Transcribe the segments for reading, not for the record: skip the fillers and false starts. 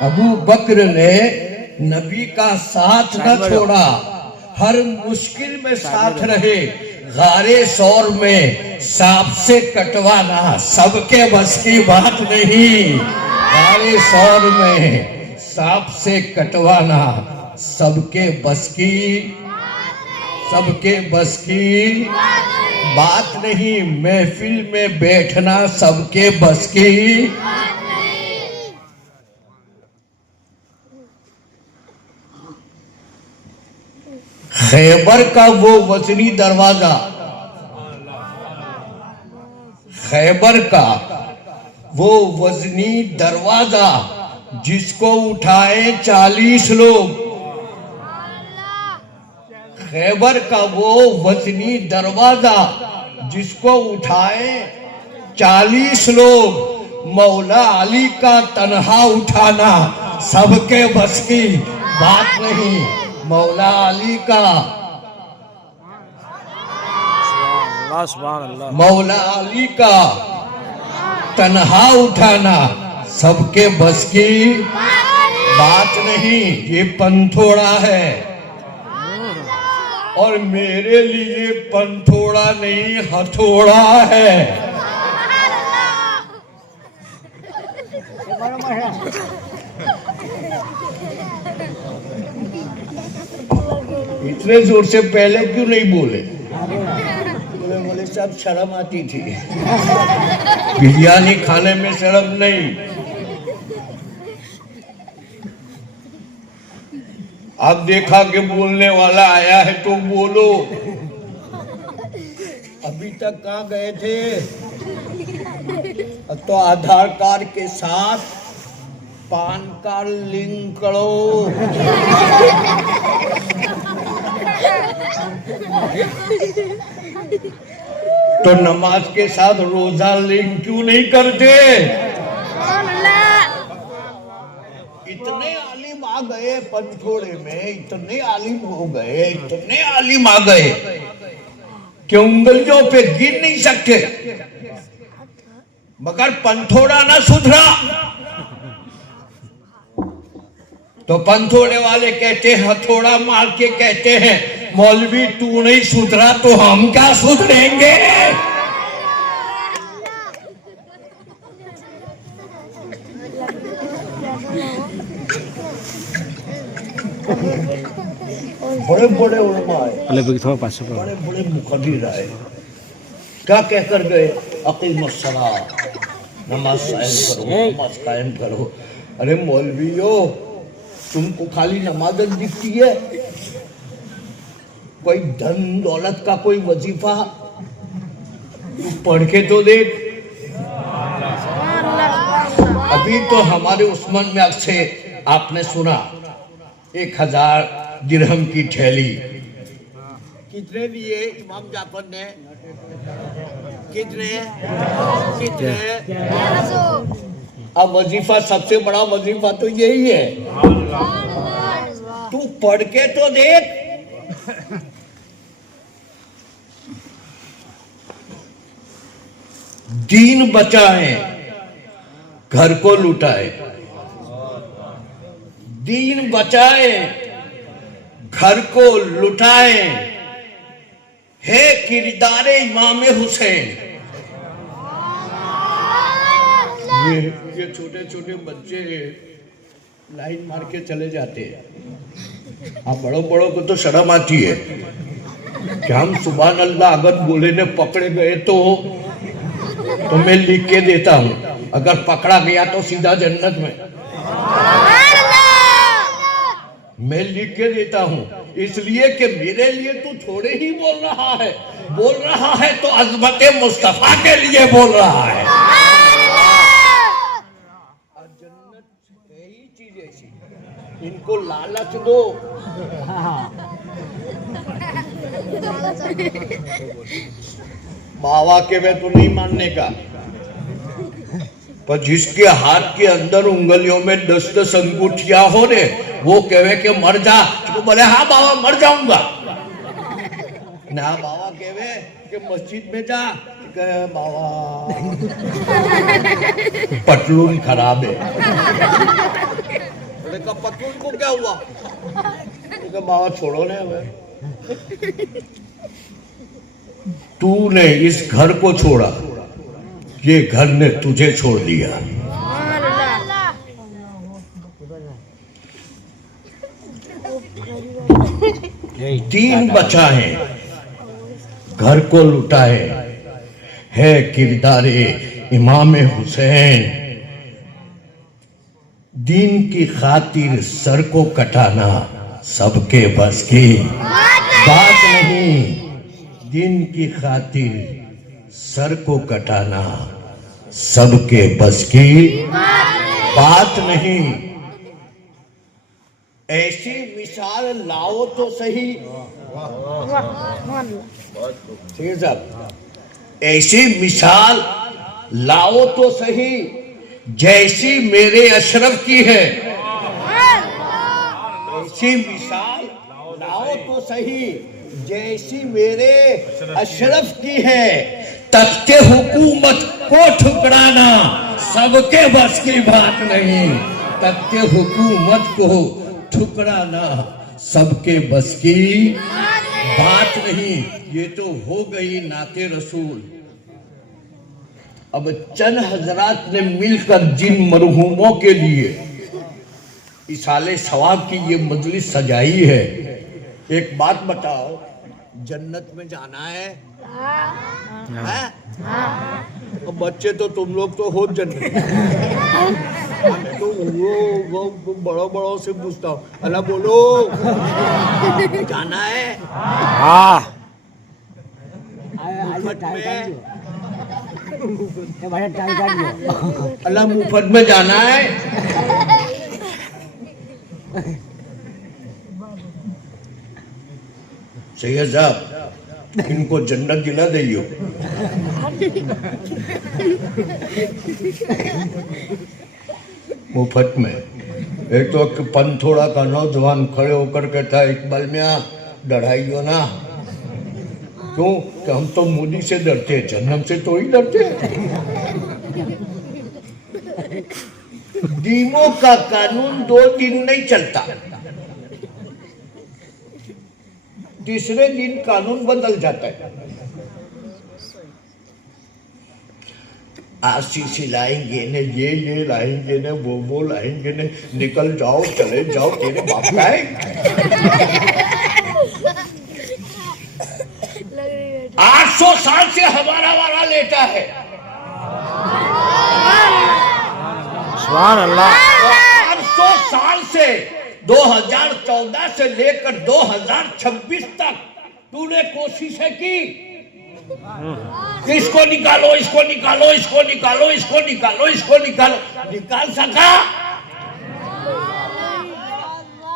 अबू बकर ने नबी का साथ न छोड़ा, हर मुश्किल में साथ रहे। गारे सौर में सांप से कटवाना सबके बस की बात नहीं। गारे सौर में सांप से कटवाना सबके बस की बात नहीं। महफिल में बैठना सबके बस की। खैबर का वो वजनी दरवाजा, खैबर का वो वजनी दरवाजा जिसको उठाए 40 लोग। खैबर का वो वजनी दरवाजा जिसको उठाए 40 लोग। मौला अली का तन्हा उठाना सबके बस की बात नहीं। मौला अली का मौला अली का तन्हा उठाना सबके बस की बात नहीं। ये पंथोड़ा है और मेरे लिए पंथोड़ा नहीं हथौड़ा है। इतने जोर से पहले क्यों नहीं बोले? बोले सब शर्म आती थी। बिरयानी खाने में शर्म नहीं। अब देखा कि बोलने वाला आया है तो बोलो। अभी तक कहाँ गए थे? तो आधार कार्ड के साथ पान कार्ड लिंक करो। तो नमाज के साथ रोजा लिंक क्यों नहीं करते? इतने आलिम आ गए पंथोड़े में, इतने आलिम हो गए, इतने आलिम आ गए कि उंगलियों पे गिन नहीं सकते, मगर पंथोड़ा ना सुधरा। तो पंथोड़े वाले कहते हैं, हथौड़ा मार के कहते हैं, मौलवी तू नहीं सुधरा तो हम क्या सुधरेंगे? बड़े बड़े उलमा है, बड़े बड़े मुकद्दिर आए, क्या कहकर गए? अक़ीमुस्सलाह, नमाज कायम करो। अरे मौलवियो, तुमको खाली नमाज दिखती है? कोई धन दौलत का कोई वजीफा तू पढ़ के तो देख। अभी तो हमारे उस्मान में से आपने सुना 1000 दिरहम की थैली कितने दिए इमाम जाफर ने? कितने? अब वजीफा, सबसे बड़ा वजीफा तो यही है। तू पढ़ के तो देख। दीन बचाए, घर को लुटाए। दीन बचाए, घर को लुटाए, है किरदारे इमाम हुसैन। ये छोटे छोटे बच्चे लाइन मार के चले जाते हैं। आप बड़ों बड़ों को तो शर्म आती है कि हम सुभान अल्लाह अगर बोले ने पकड़े गए तो मैं लिख के देता हूं, अगर पकड़ा गया तो सीधा जन्नत में। मैं लिख के देता हूं इसलिए कि मेरे लिए तू थोड़े ही बोल रहा है तो अज़मत मुस्तफा के लिए बोल रहा है। जन्नत है ही चीज ऐसी, इनको लालच दो। बाबा के वे तो नहीं मानने का, पर जिसके हाथ के अंदर उंगलियों में 10-10 अंगूठियां हो रे, वो कहे कि मर जा, तो बोले हाँ बाबा मर जाऊंगा ना। बाबा कहे कि मस्जिद में जा, कहे बाबा पटलून खराब है। देखा पतलून को क्या हुआ? देखा बाबा छोड़ो ने हमें, तूने इस घर को छोड़ा, ये घर ने तुझे छोड़ दिया। तीन बचा है, घर को लुटाए, है किरदारे इमाम हुसैन। दीन की खातिर सर को कटाना सबके बस की बात नहीं। दीन की खातिर सर को कटाना सबके बस की बात नहीं। ऐसी मिसाल लाओ तो सही, ठीक है साहब, ऐसी मिसाल लाओ तो सही जैसी मेरे अशरफ की है। ऐसी मिसाल लाओ तो सही जैसी मेरे अशरफ की है। तख्ते हुकूमत को ठुकराना सबके बस की बात नहीं। तख्ते हुकूमत को ठुकराना सबके बस की बात नहीं। ये तो हो गई नाते रसूल। अब चंद हजरात ने मिलकर जिन मरहूमों के लिए इसाले सवाब की ये मजलिस सजाई है, एक बात बताओ, जन्नत में जाना है? अब बच्चे तो तुम लोग तो हो जन्नत। तो वो बड़ों बड़ों से पूछता हूँ, अल्लाह बोलो जाना है? अल्लाह मुफ्त में जाना है? सैयद साहब इनको जन्नत दिला दियो। मुफ्त में। एक तो पंथोड़ा का नौजवान खड़े होकर कहता है, इकबाल मियाँ डराइयो ना। क्यों? कि हम तो मोदी से डरते हैं, जन्नत से तो ही डरते हैं। दीमों का कानून 2 दिन नहीं चलता, तीसरे दिन कानून बदल जाता है। आशीष लाएंगे ने, ये लाएंगे ने, वो लाएंगे ने, निकल जाओ चले जाओ, तेरे बाप का है। 800 साल से हमारा वारा लेटा है। सुभान अल्लाह। 800 साल से 2014 से लेकर 2026 तक तूने कोशिशें की कि इसको निकालो, इसको निकालो, इसको निकालो, इसको निकालो, इसको निकालो, निकाल सका?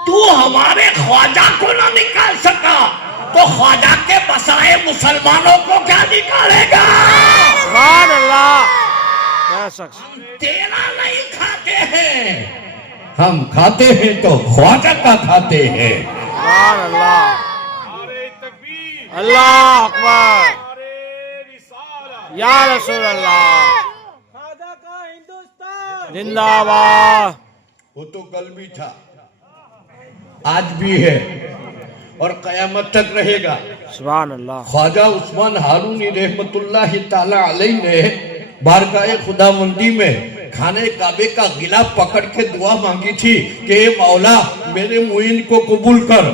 तू हमारे ख्वाजा को ना निकाल सका तो ख्वाजा के बसाए मुसलमानों को क्या निकालेगा? सुभान अल्लाह। तेरा नहीं खाते हैं, हम खाते हैं तो ख्वाजा का खाते हैं। सुभान अल्लाह। अल्लाह अकबर। या रसूल अल्लाह। ख्वाजा का हिंदुस्तान जिंदाबाद। वो तो कल भी था, आज भी है और कयामत तक रहेगा। सुभान अल्लाह। ख्वाजा उस्मान हारूनी रहमतुल्लाह ताला अलैह ने बारगाह खुदावंदी में खाने काबे का गिलाफ पकड़ के दुआ मांगी थी कि मौला मेरे मुइन को कबूल कर,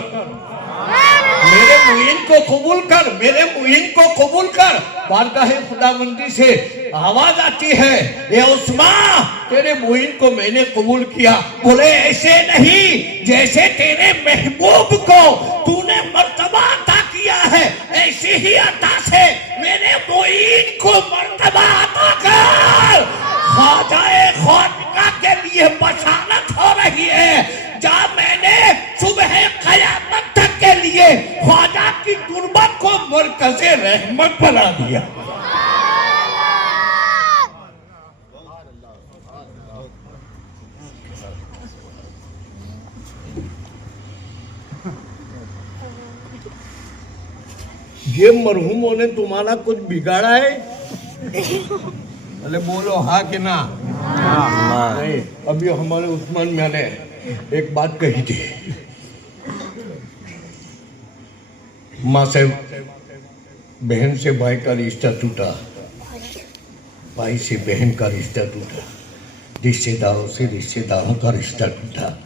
मेरे मुइन को कबूल कर, मेरे मुइन को कबूल कर। बारगाह खुदावंदी से आवाज आती है, ये उस्मान तेरे मुइन को मैंने कबूल किया। बोले ऐसे नहीं, जैसे तेरे महबूब को तूने मर्तबा अता किया है, ऐसी ही अता से मेरे मुइन को मर्तबा अता कर। ख्वाजाए ख्वाजा के लिए बशारत हो रही है, जहाँ मैंने सुबह क़यामत तक के लिए ख्वाजा की तुरबत को मरकज़े रहमत बना दिया। ये मरहूमों ने तुम्हारा कुछ बिगाड़ा है? अरे बोलो हाँ कि ना? नहीं। अभी हमारे उस्मान मियां ने एक बात कही थी, माँ से बहन से भाई का रिश्ता टूटा, भाई से बहन का रिश्ता टूटा, रिश्तेदारों से रिश्तेदारों का रिश्ता टूटा।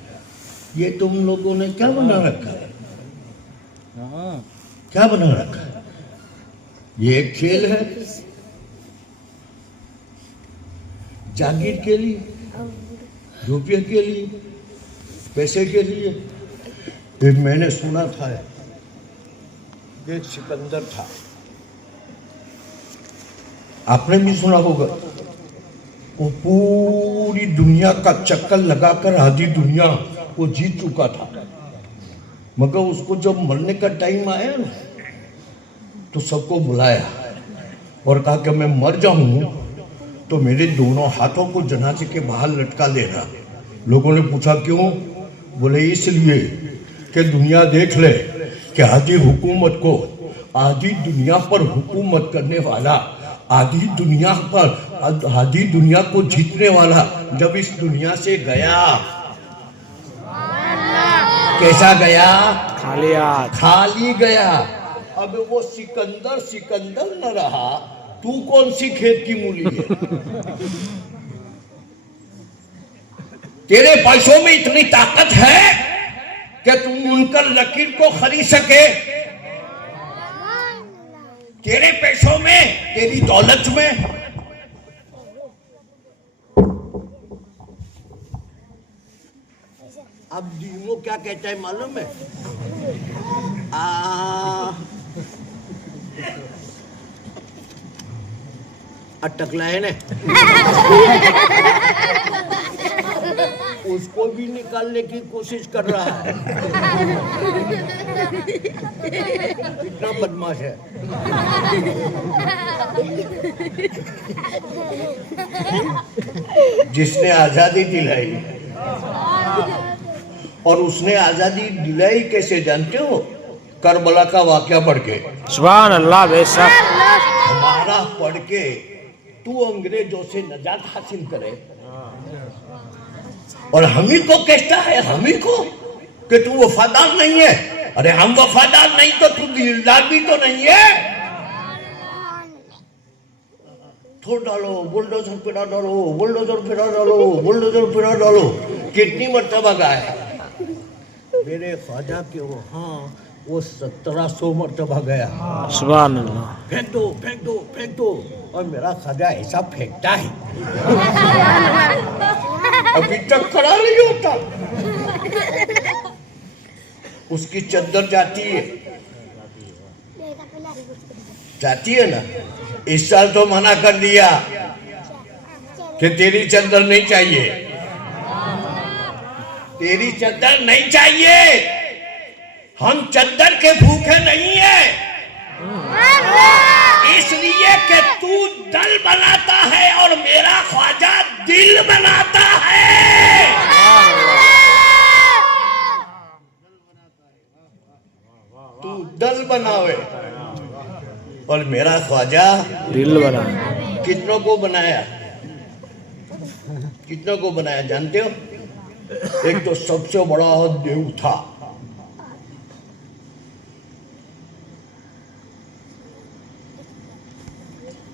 ये तुम लोगों ने क्या बना रखा है? क्या बना रखा है? ये एक खेल है, जागीर के लिए, रुपये के लिए, पैसे के लिए। एक मैंने सुना था, एक सिकंदर था, आपने भी सुना होगा। वो पूरी दुनिया का चक्कर लगाकर आधी दुनिया वो जीत चुका था, मगर उसको जब मरने का टाइम आया ना, तो सबको बुलाया और कहा कि मैं मर जाऊं तो मेरे दोनों हाथों को जनाजे के बाहर लटका लेना। लोगों ने पूछा क्यों? बोले इसलिए कि दुनिया देख ले कि आधी हुकूमत को, आधी दुनिया पर हुकूमत करने वाला, आधी दुनिया को जीतने वाला जब इस दुनिया से गया, कैसा गया? खाली हाथ। खाली गया। अब वो सिकंदर न रहा, तू कौन सी खेत की मूली है? तेरे पैसों में इतनी ताकत है कि तुम मुनकर लकीर को खरीद सके? तेरे पैसों में, तेरी दौलत में? अब दीमो क्या कहता है मालूम है? अटकला है ने उसको भी निकालने की कोशिश कर रहा है। इतना बदमाश है। जिसने आजादी दिलाई, और उसने आजादी दिलाई कैसे जानते हो? करबला का वाकया पढ़ के। सुभान अल्लाह। बेशक हमारा पढ़ के तू अंग्रेजों से नजात हासिल करे, और हमी को कहता है, हमी को, कि तू वफादार नहीं है। अरे हम वफादार नहीं तो तू दिलदार भी तो नहीं है। थोड़ डालो, बुलडोजर पिरा डालो, बुलडोजर पिरा डालो, बुलडोजर पिरा डालो। कितनी मर्तबा गाया मेरे ख्वाजा के वहाँ? वो 1700 मर्तबा गया। सुभान अल्लाह। फेंक दो, फेंक दो, फेंक दो। और मेरा ख्वाजा ऐसा फेंकता है, अभी तक खड़ा नहीं होता। उसकी चद्दर जाती है ना। इस साल तो मना कर दिया कि तेरी चद्दर नहीं चाहिए, तेरी चद्दर नहीं चाहिए। हम चद्दर के भूखे नहीं है, इसलिए कि तू दल बनाता है और मेरा ख्वाजा दिल बनाता है। तू दल बनावे और मेरा ख्वाजा दिल बना। कितनों को बनाया? कितनों को बनाया जानते हो? एक तो सबसे बड़ा देव था,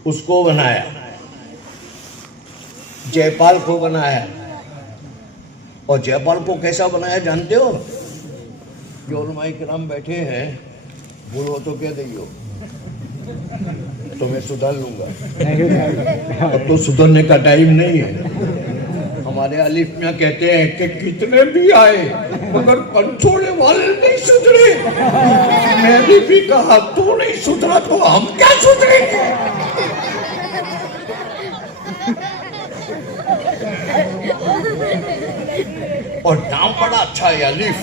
उसको बनाया। जयपाल को बनाया, और जयपाल को कैसा बनाया जानते हो? जो उलमाए किराम बैठे हैं, बोलो तो क्या दियो, तो मैं सुधार लूंगा। अब तो सुधरने का टाइम नहीं है। हमारे अलिफ में कहते हैं कि कितने भी आए मगर कंट्रोले वाले नहीं सुधरे। मैंने भी कहा तू नहीं सुधरा तो हम क्या सुधरेंगे? और नाम बड़ा अच्छा है अलिफ।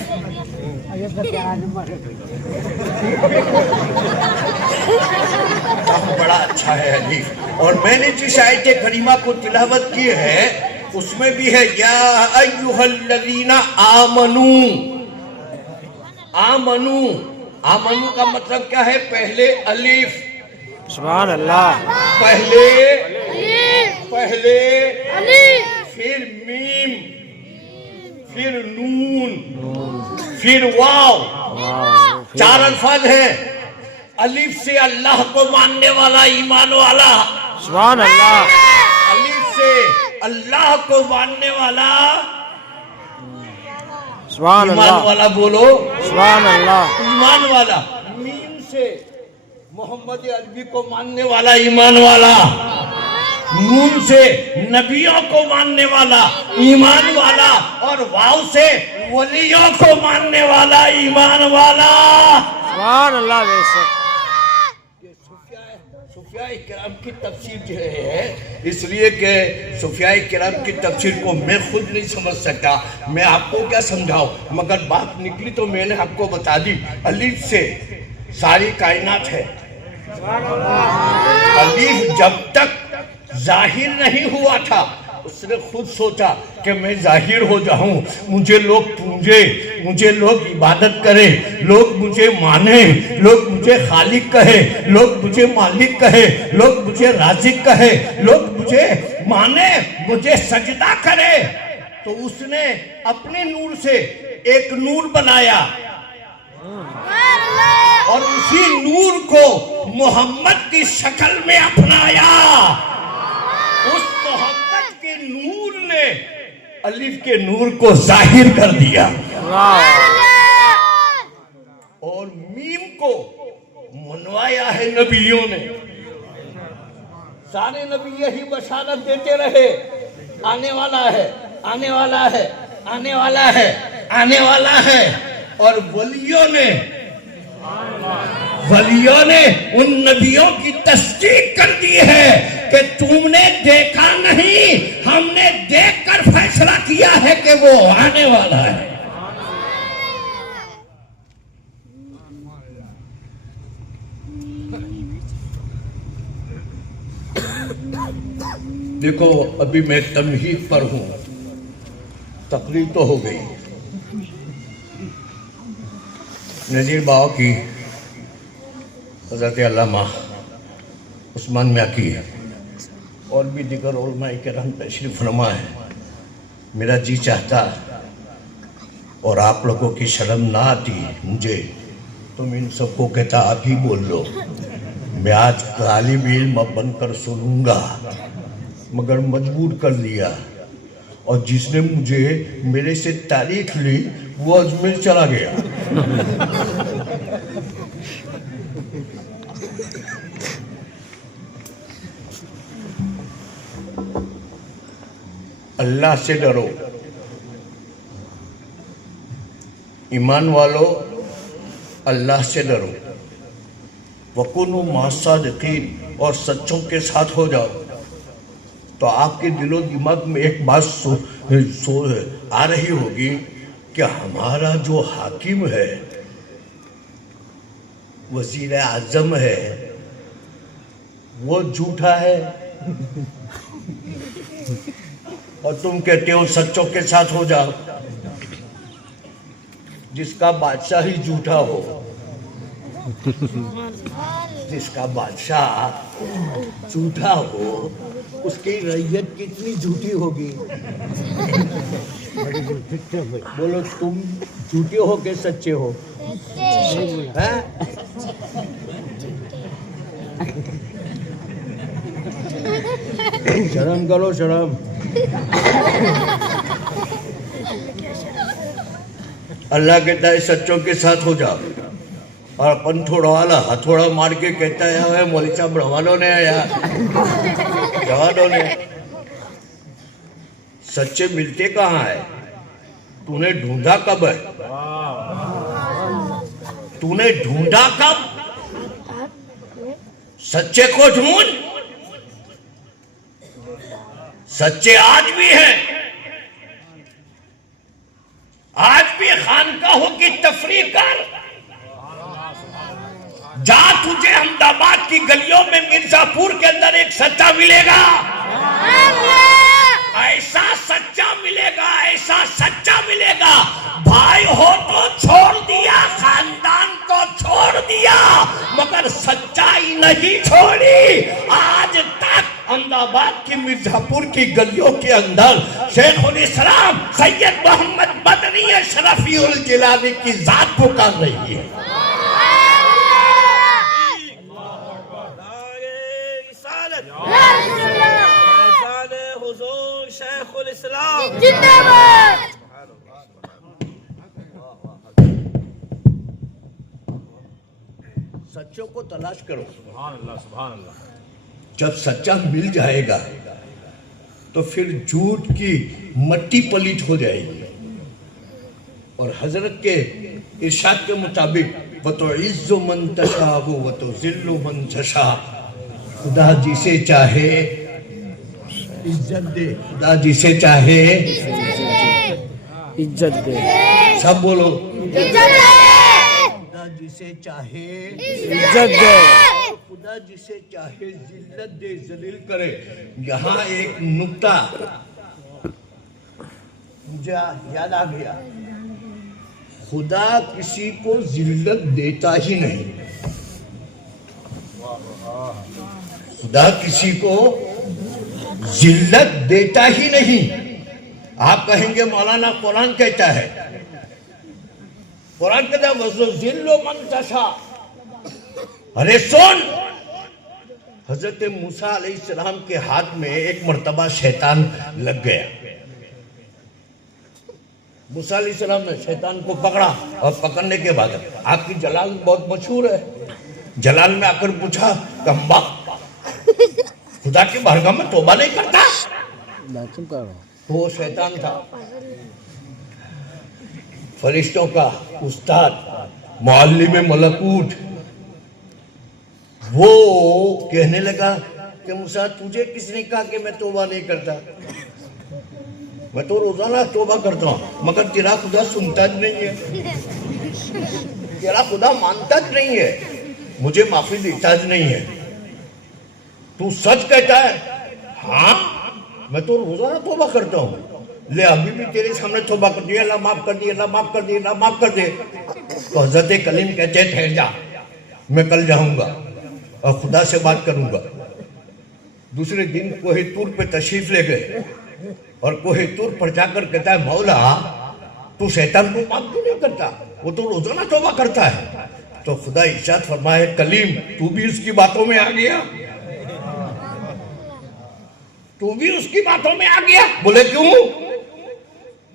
नाम बड़ा अच्छा है अलिफ। और मैंने जिस आयत करीमा को तिलावत की है उसमें भी है या अय्युहल्लज़ीना आमनू। आमनू, आमनू का मतलब क्या है? पहले अलिफ, सुभान अल्लाह। पहले फिर मीम, फिर नून, फिर वाव, वाह, फिर 4 अल्फाज है। अलीफ से अल्लाह को मानने वाला, ईमान वाला। सुभान अल्लाह, अलीफ से अल्लाह को मानने वाला, सुभान ईमान अल्लाह, वाला बोलो, सुभान अल्लाह, ईमान वाला। मीम से मोहम्मद अरबी को मानने वाला, ईमान वाला। नून से नबियों को मानने वाला, ईमान वाला। और वाव से वलियों को मानने वाला, ईमान वाला। सुभान अल्लाह बेशक। सुफिया किराम की तफसीर जो है, इसलिए कि सुफिया किराम की तफसीर को मैं खुद नहीं समझ सकता, मैं आपको क्या समझाऊं, मगर बात निकली तो मैंने आपको बता दी। अलीफ से सारी कायनात है। अलीफ जब तक जाहिर नहीं हुआ था, उसने खुद सोचा कि मैं जाहिर हो जाऊं, मुझे लोग पूजे, मुझे लोग इबादत करें, लोग मुझे माने, लोग मुझे खालिक कहे, लोग मुझे मालिक कहे, लोग मुझे राज़िक कहे, लोग मुझे माने, मुझे सजदा करे। तो उसने अपने नूर से एक नूर बनाया और उसी नूर को मोहम्मद की शक्ल में अपनाया। उस मोहम्मद के नूर ने अलीफ के नूर को जाहिर कर दिया और मीम को मनवाया है नबियों ने। सारे नबी यही बशारत देते रहे, आने वाला है, आने वाला है, आने वाला है, आने वाला है। और वलियों ने उन नबियों की तस्दीक कर दी है कि तुमने देखा नहीं, हमने देखकर फैसला किया है कि वो आने वाला है। देखो अभी मैं तमहीद पर हूं, तकरीर तो हो गई। नज़ीर बाव की, हज़रत अल्लामा उस्मान मियां की और भी दिगर उलमा किराम तशरीफ़ फरमा है। मेरा जी चाहता और आप लोगों की शर्म ना आती मुझे, तो मैं इन सबको कहता आप ही बोल लो। मैं आज तालिब इल्म बनकर सुनूंगा, मगर मजबूर कर दिया। और जिसने मुझे मेरे से तारीख ली वो अजमेर चला गया। अल्लाह से डरो, ईमान वालों, अल्लाह से डरो। वकुनु मासादिकीन, और सच्चों के साथ हो जाओ। तो आपके दिलो दिमाग में एक बात आ रही होगी कि हमारा जो हाकिम है, वज़ीर आज़म है, वो झूठा है। और तुम कहते हो सच्चों के साथ हो जाओ। जिसका बादशाह ही झूठा हो, जिसका बादशाह झूठा हो, उसकी रैयत कितनी झूठी होगी। बोलो तुम झूठे हो के सच्चे हो? हैं? शर्म करो, शर्म। अल्लाह कहता है सच्चों के साथ हो जाओ, और अपन थोड़ा वाला हथौड़ा मार के कहता है मौलवी साहब जवानों ने आया, जवानों ने। सच्चे मिलते कहाँ है? तूने ढूंढा कब है? तूने ढूंढा कब? सच्चे को ढूंढ। सच्चे आज भी हैं, आज भी खानकाहों की तफरीक कर। जा, तुझे अहमदाबाद की गलियों में मिर्जापुर के अंदर एक सच्चा मिलेगा। ऐसा सच्चा मिलेगा, ऐसा सच्चा मिलेगा। भाई हो तो छोड़ दिया, खानदान को छोड़ दिया, मगर सच्चाई नहीं छोड़ी। आज तक अहमदाबाद की मिर्जापुर की गलियों के अंदर शेखुल इस्लाम सैयद मोहम्मद मदनी शरफीउल जिलानी की जात पुकार रही है। हुजूर शेखुल इस्लाम जिंदाबाद। सच्चों को तलाश करो। सुभान अल्लाह, सुभान अल्लाह। जब सच्चा मिल जाएगा तो फिर झूठ की मट्टी पलीत हो जाएगी। और हजरत के इरशाद के मुताबिक वो तो इज्जो मन तशा वो तो जिल्लो मन तशा, खुदा जिसे चाहे इज्जत दे, खुदा जिसे चाहे इज्जत दे। सब बोलो, इज्जत दे, खुदा जिसे चाहे इज्जत दे, खुदा जिसे चाहे जिल्लत दे, जलील करे। यहाँ एक नुक्ता मुझे याद आ गया, खुदा किसी को जिल्लत देता ही नहीं। खुदा किसी को जिल्लत देता ही नहीं। आप कहेंगे मौलाना कुरान कहता है, कुरान कहता है जिल्लो मन तशा। अरे सुन, हजरत मूसा अलैहिस्सलाम के हाथ में एक मर्तबा शैतान लग गया। मूसा अलैहिस्सलाम ने शैतान को पकड़ा और पकड़ने के बाद आपकी जलाल बहुत मशहूर है। जलाल में आकर पूछा कम्बा खुदा की बारगाह में तौबा नहीं करता? वो शैतान था, फरिश्तों का उस्ताद, मुअल्लिम मलकूत। वो कहने लगा कि मूसा तुझे किसने कहा कि मैं तौबा नहीं करता? मैं तो रोजाना तौबा करता हूँ, मगर तेरा खुदा सुनता ज नहीं है, तेरा खुदा मानता ज नहीं है, मुझे माफी देता ज नहीं है। तू सच कहता है? हाँ, मैं तो रोजाना तौबा करता हूँ। ले अभी भी तेरे सामने तौबा कर दिया, अल्लाह माफ कर दिया, अल्लाह माफ कर दिया, अल्लाह माफ कर दे। तो हजरत कलीम कहते ठहर जा, मैं कल जाऊंगा और खुदा से बात करूंगा। दूसरे दिन कोहे तूर पे तशरीफ ले गए और कोहे तूर पर जाकर कहता है मौला तू शैतान को माफ क्यों नहीं करता? वो तो रोजाना तौबा करता है। तो खुदा इरशाद फरमाए कलीम तू भी उसकी बातों में आ गया, तू भी उसकी बातों में आ गया। बोले क्यों?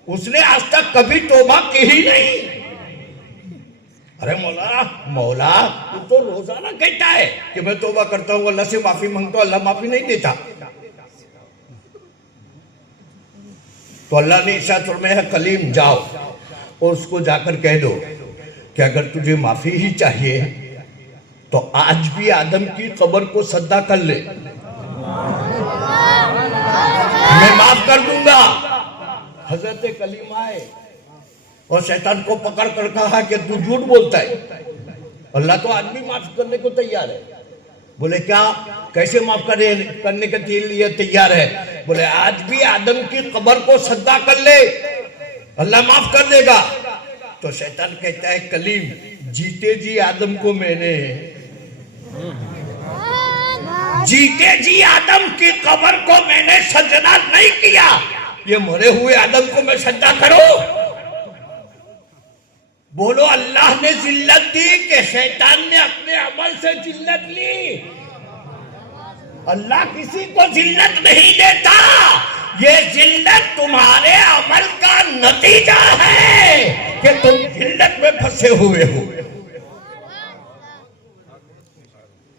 उसने आज तक कभी तौबा की ही नहीं। अरे मौला मौला तू तो रोजाना कहता है कि मैं तौबा करता हूँ, अल्लाह से माफी मांगता हूँ, अल्लाह माफी नहीं देता। तो अल्लाह ने इरशाद फरमाया कलीम जाओ और उसको जाकर कह दो कि अगर तुझे माफी ही चाहिए तो आज भी आदम की कब्र को सद्दा कर ले, मैं माफ कर दूंगा। हजरत कलीम आए और शैतान को पकड़ कर कहा कि तू झूठ बोलता है, अल्लाह तो आज भी माफ करने को तैयार है। बोले क्या, कैसे माफ करने के लिए तैयार है? बोले आज भी आदम की कब्र को सद्दा कर ले, अल्लाह माफ कर देगा। तो शैतान कहता है कलीम जीते जी आदम को मैंने, जीते जी आदम की कब्र को मैंने सजदा नहीं किया, ये मरे हुए आदम को मैं सजदा करूं? बोलो अल्लाह ने जिल्लत दी कि शैतान ने अपने अमल से जिल्लत ली? अल्लाह किसी को जिल्लत नहीं देता, ये जिल्लत तुम्हारे अमल का नतीजा है कि तुम जिल्लत में फंसे हुए हो।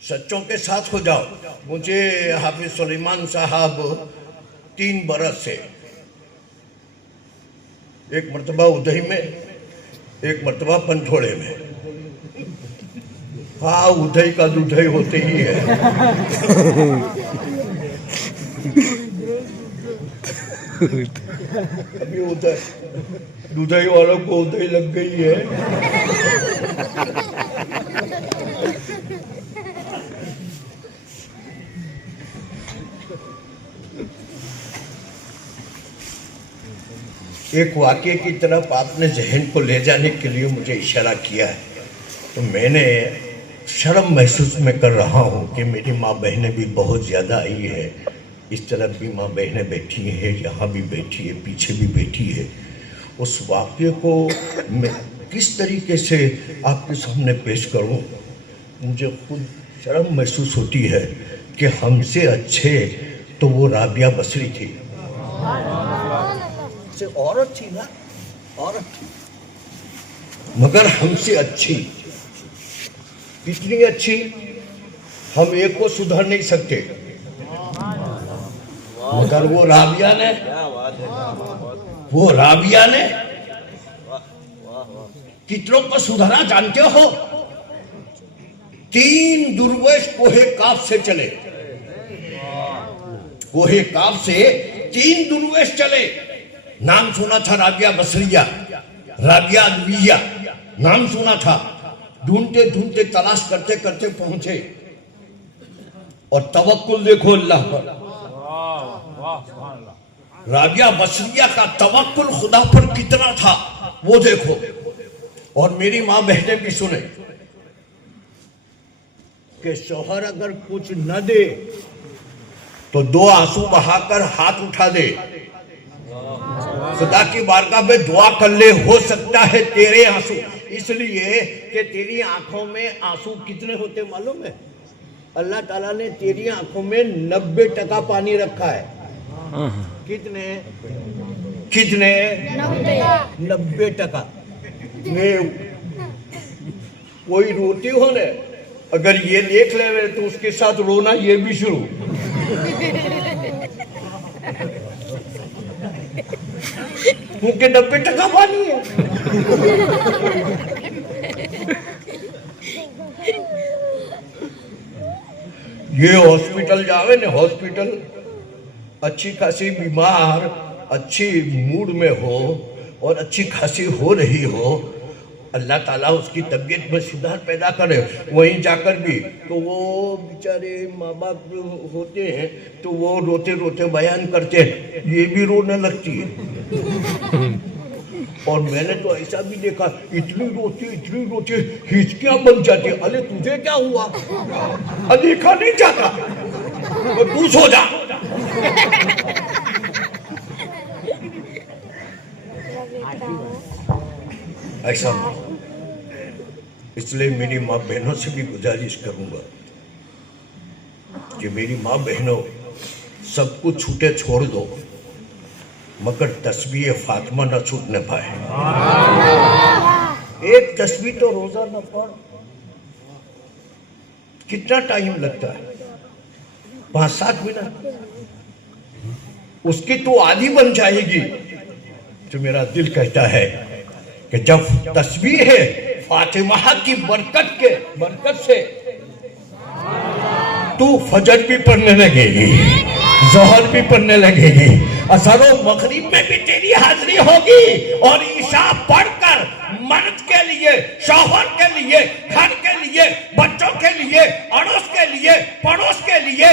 सच्चों के साथ हो जाओ। मुझे हाफिज सुलेमान साहब 3 बरस से, एक मर्तबा उदय में, एक मर्तबा पंथोड़े में, हाँ उदय का दुधई होते ही है। अभी उदय दुधई वालों को उदय लग गई है। एक वाक्य की तरफ आपने जहन को ले जाने के लिए मुझे इशारा किया है, तो मैंने शर्म महसूस में कर रहा हूँ कि मेरी माँ बहनें भी बहुत ज़्यादा आई है इस तरफ भी माँ बहनें बैठी हैं, यहाँ भी बैठी है, पीछे भी बैठी है। उस वाक्य को मैं किस तरीके से आपके सामने पेश करूं, मुझे खुद शर्म महसूस होती है कि हमसे अच्छे तो वो राबिया बसरी थी, से औरत थी ना, औरत थी, मगर हमसे अच्छी, कितनी अच्छी, हम एक को सुधर नहीं सकते, मगर वो राबिया ने कितनों को सुधारा जानते हो? 3 दुर्वेश कोहे काफ से चले, कोहे काफ से 3 दुर्वेश चले। नाम सुना था राबिया बसरिया, राबिया अदविया, नाम सुना था। ढूंढते ढूंढते तलाश करते करते पहुंचे, और तवक्कुल देखो अल्लाह पर। राबिया बसरिया का तवक्कुल खुदा पर कितना था वो देखो। और मेरी माँ बहनें भी सुने कि शौहर अगर कुछ न दे तो 2 आंसू बहाकर हाथ उठा दे, खुदा की बारगाह में दुआ कर ले, हो सकता है तेरे आंसू, इसलिए कि तेरी आंखों में आंसू कितने होते मालूम है? अल्लाह ताला ने तेरी आंखों में 90% पानी रखा है। कितने 90%। कोई रोती हो न, अगर ये देख ले तो उसके साथ रोना ये भी शुरू। क्योंकि 90% पानी है। ये हॉस्पिटल जावे ने, हॉस्पिटल अच्छी खासी बीमार अच्छी मूड में हो और अच्छी खासी हो रही हो, अल्लाह ताला उसकी तबीयत में सुधार पैदा करे। वहीं जाकर भी तो वो बेचारे माँ बाप होते हैं तो वो रोते रोते बयान करते हैं, ये भी रोने लगती है। और मैंने तो ऐसा भी देखा, इतनी रोती हिचकियां बन जाती। अरे तुझे क्या हुआ? देखा नहीं जाता, तू सो जा। ऐसा इसलिए मेरी माँ बहनों से भी गुजारिश करूंगा कि मेरी माँ बहनों सब कुछ छूटे छोड़ दो, मगर तस्बीह फातिमा न छूटने पाए। एक तस्बीह तो रोजा न पढ़, कितना टाइम लगता है? 5-7 मिनट, उसकी तो आधी बन जाएगी। तो मेरा दिल कहता है कि जब तस्बीह है फातिमा की बरकत से तू फजर भी पढ़ने लगेगी, जोहर भी पढ़ने लगेगी, असर और मगरिब में भी तेरी हाजिरी होगी। और ईशा पढ़कर मर्द के लिए, शौहर के लिए, घर के लिए, बच्चों के लिए, अड़ोस के लिए, पड़ोस के लिए,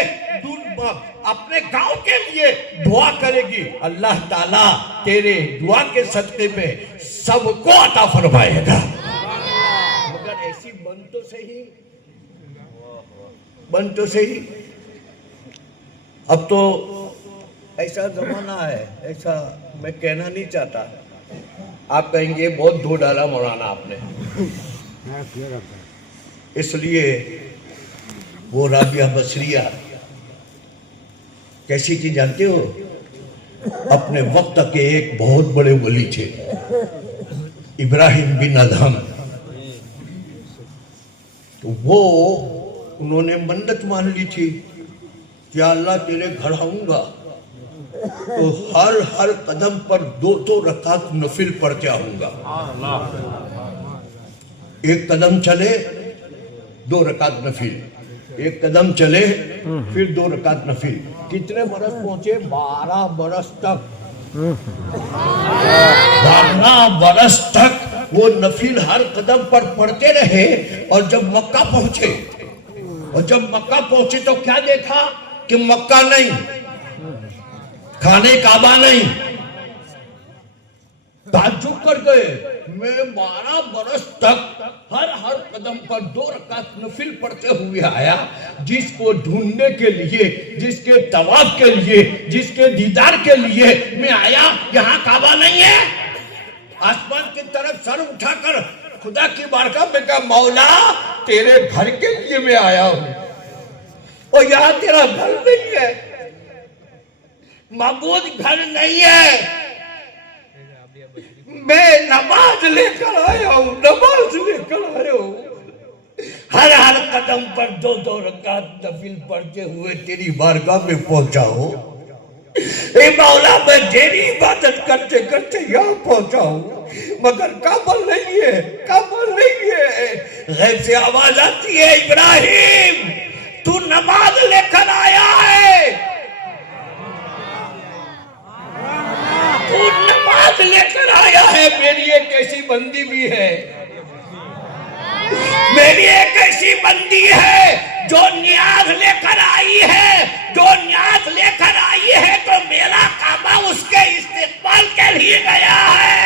अपने गांव के लिए दुआ करेगी। अल्लाह ताला तेरे दुआ के सदके में सबको अता फरमाएगा। मगर ऐसी बन तो सही। अब तो ऐसा जमाना है, ऐसा मैं कहना नहीं चाहता। आप कहेंगे बहुत धो डाला मौलाना आपने, इसलिए वो राबिया बसरिया कैसी थी जानते हो? अपने वक्त के एक बहुत बड़े वली थे, इब्राहिम बिन अदहम। तो वो उन्होंने मन्नत मान ली थी कि अल्लाह तेरे घर आऊंगा तो हर कदम पर 2 रकात नफिल पढ़ते आऊंगा। एक कदम चले 2 रकात नफिल, एक कदम चले फिर 2 रकात नफिल। कितने बरस पहुंचे? 12 बरस तक। 12 बरस तक वो नफिल हर कदम पर पढ़ते रहे। और जब मक्का पहुंचे तो क्या देखा कि मक्का नहीं, खाने काबा नहीं, ताज्जुब कर गए। मैं 12 बरस तक हर कदम पर 2 रकात नफिल पढ़ते हुए आया, जिसको ढूंढने के लिए, जिसके तवाफ के लिए, जिसके दीदार के लिए मैं आया। यहाँ काबा नहीं है। आसमान की तरफ सर उठाकर खुदा की बारगाह में कहा, मौला तेरे घर के लिए मैं आया हूं, और यहाँ तेरा घर नहीं है, माबूद घर नहीं है। मैं नमाज लेकर आया हूं, नमाज लेकर आया हूं। हर कदम पर 2-2 रकात नफिल पढ़ते हुए तेरी बारगाह में पहुंचा हूं। ए मौला, मैं तेरी इबादत करते करते यहाँ पहुंचा हूं, मगर काबुल नहीं है, काबुल नहीं है। गैब से आवाज आती है, इब्राहिम तू नमाज लेकर आया है, तू नमाज लेकर आया है। मेरी एक ऐसी बंदी भी है, मेरी एक ऐसी बंदी है जो न्याज लेकर आई है, जो न्याज लेकर आई है, तो मेरा काबा उसके इस्तेमाल के लिए गया है।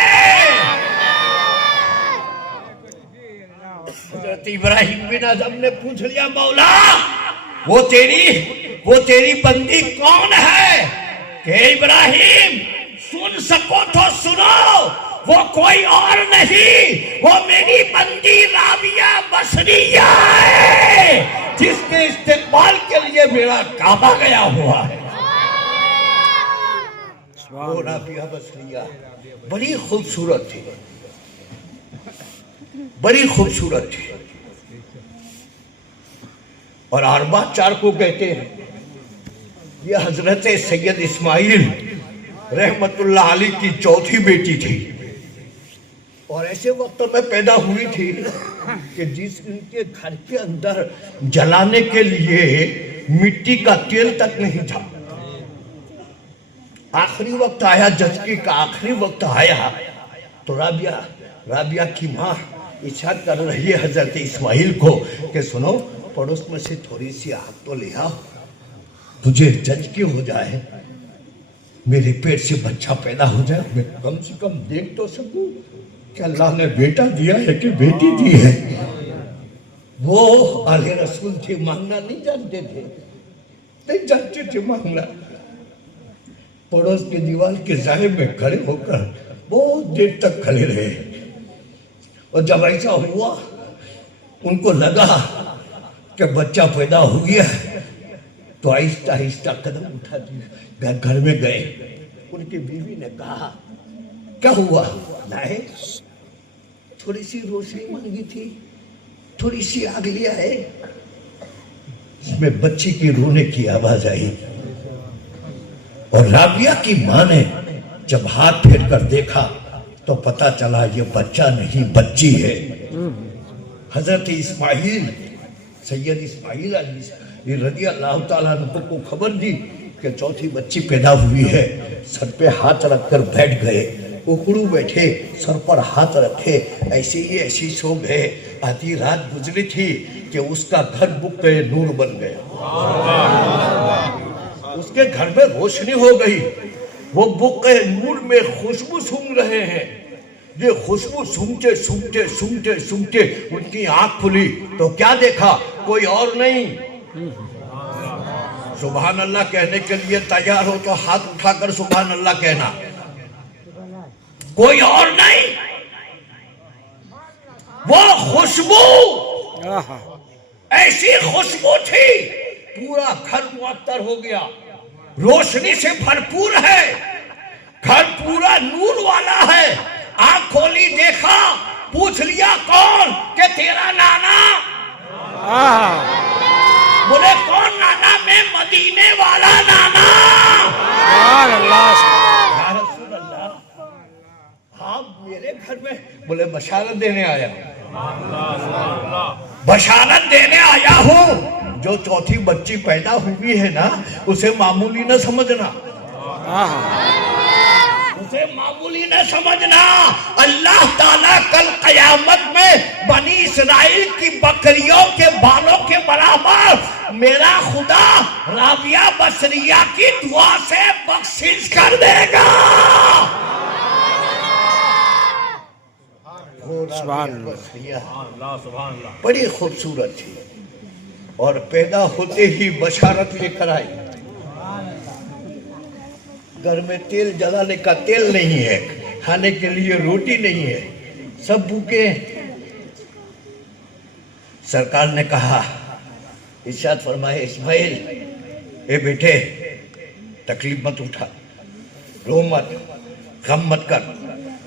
हज़रत इब्राहिम बिन आज़म ने पूछ लिया, मौला वो तेरी बंदी कौन है? कि इब्राहिम सुन सको तो सुनो, वो कोई और नहीं, वो मेरी बंदी राबिया बसरिया है, जिसके इस्तेमाल के लिए मेरा काबा गया हुआ है। वो राबिया बसरिया बड़ी खूबसूरत थी, बड़ी खूबसूरत थी। और अरबा 4 को कहते हैं, ये हजरत सैयद इस्माइल रहमतुल्लाह अलैह की चौथी बेटी थी, और ऐसे वक्त में पैदा हुई थी कि जिस इनके घर के अंदर जलाने के लिए मिट्टी का तेल तक नहीं था। आखिरी वक्त आया, जचकी का आखिरी वक्त आया, तो राबिया की माँ इच्छा कर रही है हजरत इस्माइल को कि सुनो, पड़ोस में से थोड़ी सी आग तो ले आओ, तुझे जचकी हो जाए, मेरे पेट से बच्चा पैदा हो जाए, मैं कम से कम देख तो सकूं कि अल्लाह ने बेटा दिया है कि बेटी दी है। वो आले रसूल थे, मांगना नहीं जानते थे, नहीं जानते थे मांगना। पड़ोस की दीवार के ज़ाहिर में खड़े होकर बहुत देर तक खड़े रहे, और जब ऐसा हुआ उनको लगा कि बच्चा पैदा हो गया, तो आहिस्ता आहिस्ता कदम उठा दिया, घर में गए। उनकी बीवी ने कहा, क्या हुआ? लाए, थोड़ी सी रोशनी मांगी थी, थोड़ी सी आग लिया है। इसमें बच्ची की रोने की आवाज आई, और राबिया की मां ने जब हाथ फेर कर देखा तो पता चला ये बच्चा नहीं, बच्ची है। हजरत इस्माइल, सैयद इस्माइल रज़ी अल्लाह ताला अन्हु को खबर दी कि चौथी बच्ची पैदा हुई है। सर पे हाथ रखकर बैठ गए, उखड़ू बैठे, सर पर हाथ रखे, ऐसी सो गए। आधी रात गुजरी थी कि उसका घर बुक गए, नूर बन गया, उसके घर में रोशनी हो गई। वो बुक गए नूर में खुशबू सूंघ रहे हैं। ये खुशबू सूंघते सूंघते सूंघते सूंघते उनकी आंख खुली तो क्या देखा? कोई और नहीं। सुभान अल्लाह कहने के लिए तैयार हो तो हाथ उठाकर सुभान अल्लाह कहना। कोई और नहीं, वो खुशबू, ऐसी खुशबू थी, पूरा घर मुअत्तर हो गया, रोशनी से भरपूर है, घर पूरा नूर वाला है। आंख खोली, देखा, पूछ लिया कौन? के तेरा नाना। बोले कौन नाना? मैं मदीने वाला नाना। या रसूल अल्लाह, आप मेरे घर में? बोले बशारत देने आया, बशारत देने आया हूँ। जो चौथी बच्ची पैदा हुई है ना, उसे मामूली न समझना, उसे मामूली न समझना। अल्लाह ताला कल कयामत में बनी इस्राइल की बकरियों के बालों के बराबर मेरा खुदा राबिया बसरिया की दुआ से बख्शिश कर देगा। घोड़ा सुभान भी बस लिया। अल्लाह सुभान अल्लाह। बड़ी खूबसूरत थी और पैदा होते ही बशारत लेकर आई। घर में तेल जलाने का तेल नहीं है, खाने के लिए रोटी नहीं है, सब भूखे। सरकार ने कहा, इरशाद फरमाए, इस्माइल ए बेटे तकलीफ मत उठा, रो मत, गम मत कर,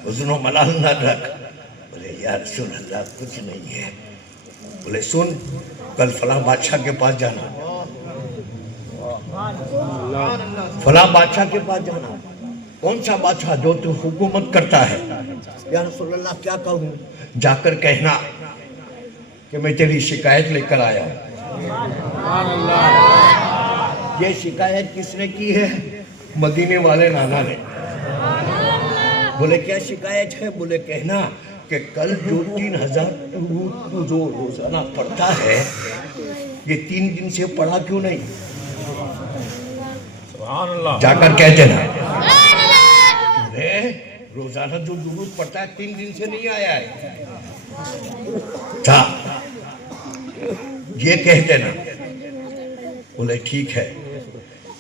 हुज़्न मलाल न रख। बोले यार सुन, अल्लाह कुछ नहीं है। बोले सुन, कल फलां बादशाह के पास जाना, फलां बादशाह के पास जाना। कौन सा बादशाह? जो तू हुकूमत करता है। या रसूल अल्लाह क्या कहूँ? जाकर कहना कि मैं तेरी शिकायत लेकर आया हूँ। ये शिकायत किसने की है? मदीने वाले नाना ने। बोले क्या शिकायत है? बोले कहना कि कल जो 3000 तू जो रोजाना पढ़ता है, ये 3 दिन से पढ़ा क्यों नहीं? सुभान अल्लाह। जाकर कह देना रोजाना जो दुरूद पढ़ता है 3 दिन से नहीं आया है। था ये कह देना। बोले ठीक है।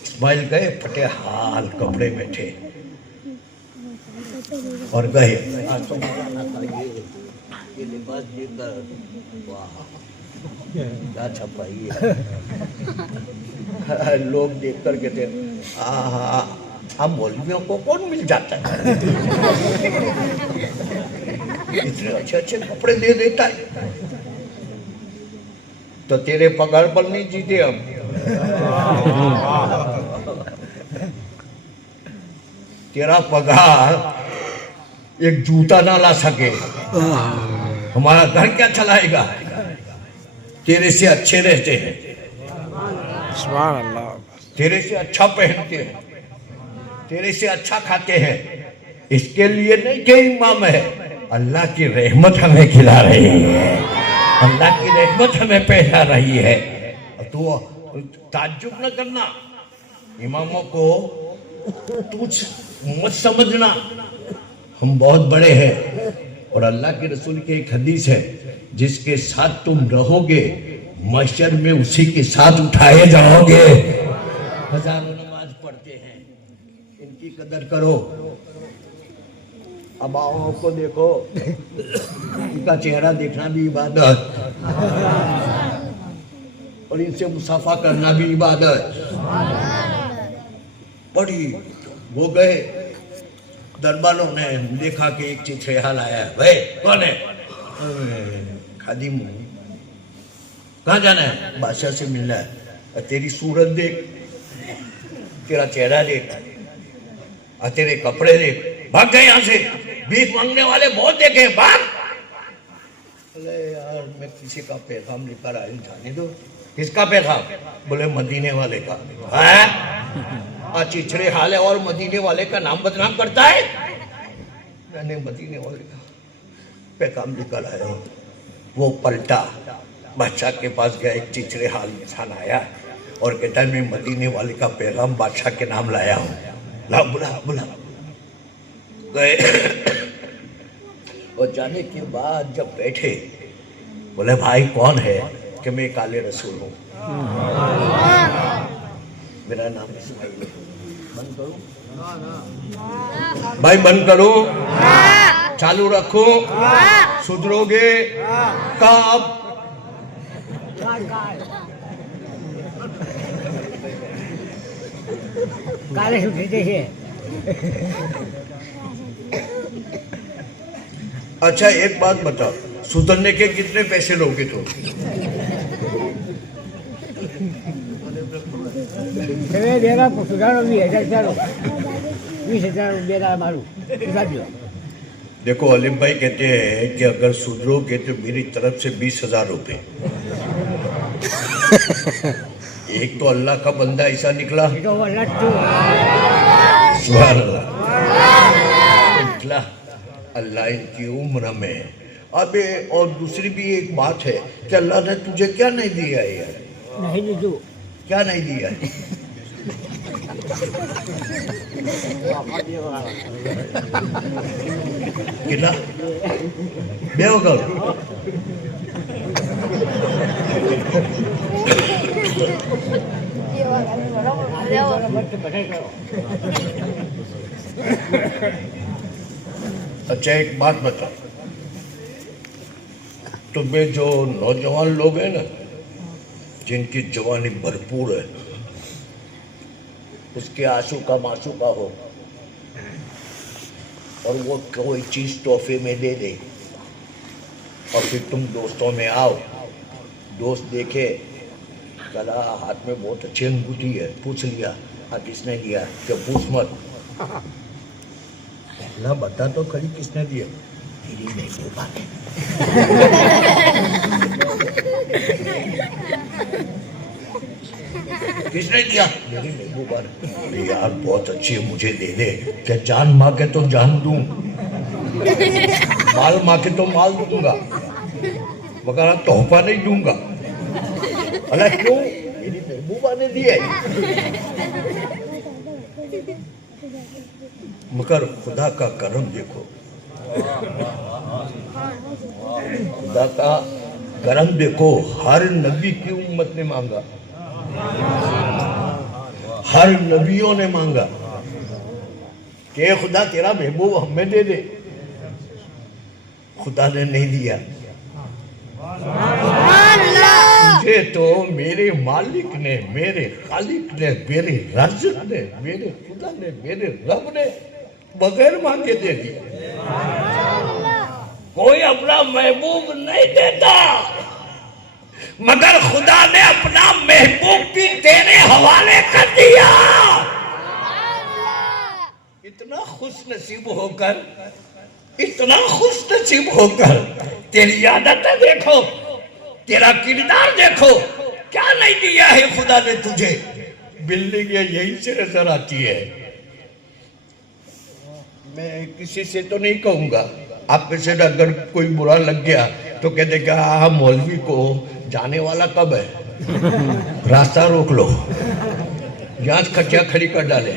इस्माइल गए, फटे हाल कपड़े में थे और गए। ये लिबास देखकर वाह क्या छपाई है। लोग देख कर कहते हम मौलवियों को कौन मिल जाता है, इतने अच्छे अच्छे कपड़े दे देता है। तो तेरे पगार पर नहीं जीते हम। तेरा पगार एक जूता ना ला सके, हमारा घर क्या चलाएगा? तेरे से अच्छे रहते हैं, सुभान अल्लाह। तेरे से अच्छा पहनते हैं, तेरे से अच्छा खाते हैं। इसके लिए नहीं कि इमाम है, अल्लाह की रहमत हमें खिला रही है, अल्लाह की रहमत हमें पहला रही है। तो ताज्जुब न करना, इमामों को तुझ मत समझना, हम बहुत बड़े हैं। और अल्लाह के रसूल की एक हदीस है, जिसके साथ तुम रहोगे महशर में उसी के साथ उठाए जाओगे। हजारों नमाज पढ़ते हैं, इनकी कदर करो। अबाओं को देखो, इनका चेहरा देखना भी इबादत, और इनसे मुसाफा करना भी इबादत। बड़ी वो गए, दरबारों ने देखा कि एक चिट्ठियाल आया है। भाई कौन है? खादिम। कहाँ जाना है? बादशाह से मिलना है। तेरी सूरत देख, तेरा चेहरा देख, और तेरे कपड़े देख, भाग गए यहाँ से, भीख मांगने वाले बहुत देखे, भाग। अरे यार मैं किसी का पैगाम लेकर आया, जाने दो। किसका पैगाम? बोले मदीने वाले का। है चिछड़े हाल है और मदीने वाले का नाम बदनाम करता है। मैंने मदीने वाले का पैगाम लेकर आया हूँ। वो पलटा, बादशाह के पास गया, एक चिछड़े हाल इंसान आया और कहता है मैं मदीने वाले का पैगाम बादशाह के नाम लाया हूँ। ला बुला बुला। गए और जाने के बाद जब बैठे, बोले भाई कौन है? कि मैं काले रसूल हूँ, मेरा नाम इस्माइल है। बंद करो भाई, बंद करो, चालू रखो, सुधरोगे कब? काले सुधरते हैं। अच्छा एक बात बताओ, सुधरने के कितने पैसे लोगे? तो बेरा सुधारो 20,000 20,000 बेरा मारू सुधार दो। देखो अलीम भाई कहते हैं कि अगर सुधरोगे तो मेरी तरफ से 20,000 रुपये। एक तो अल्लाह का बंदा ऐसा निकला, सुभान अल्लाह, निकला अल्लाह इनकी उम्र में। अबे और दूसरी भी एक बात है कि अल्लाह ने तुझे क्या नहीं दिया है यार? नहीं दीजू, क्या नहीं दिया है? कितना બે વગર अच्छा एक बात बताओ, तुम्हें जो नौजवान लोग हैं ना, जिनकी जवानी भरपूर है, उसके आंसू का मासूं का हो और वो कोई चीज तोहफे में दे दे और फिर तुम दोस्तों में आओ, दोस्त देखे कला हाथ में बहुत अच्छी अंगूठी है, पूछ लिया हाँ किसने दिया, क्या पूछ मत ना, बता तो खरी किसने दिया, तेरी महबूबा ने। किसने दिया, मेरी महबूबा ने। अरे यार बहुत अच्छी है, मुझे दे दे। क्या जान मांगे तो जान दूं, माल मांगे तो माल दूंगा, मगर तोहफा नहीं दूंगा। अरे क्यों, मेरी महबूबा ने दिया है। मगर खुदा का करम देखो, खुदा का करम देखो, हर नबी की उम्मत ने मांगा, हर नबियों ने मांगा कि खुदा तेरा महबूब हमें दे दे, खुदा ने नहीं दिया। मुझे तो मेरे मालिक ने, मेरे खालिक ने, मेरे राज़िक ने, मेरे खुदा ने, मेरे रब ने बगैर मांगे दे दिया। कोई अपना महबूब नहीं देता, मगर खुदा ने अपना महबूब भी तेरे हवाले कर दिया। इतना खुश नसीब होकर, इतना खुश नसीब होकर, तेरी आदतें देखो, तेरा किरदार देखो, क्या नहीं दिया है खुदा ने तुझे। बिल्डिंग यही से नजर आती है। मैं किसी से तो नहीं कहूंगा, आप में से अगर कोई बुरा लग गया तो कह देगा हाँ मौलवी को जाने वाला कब है, रास्ता रोक लो, यहाँ खच्चा खड़ी कर डाले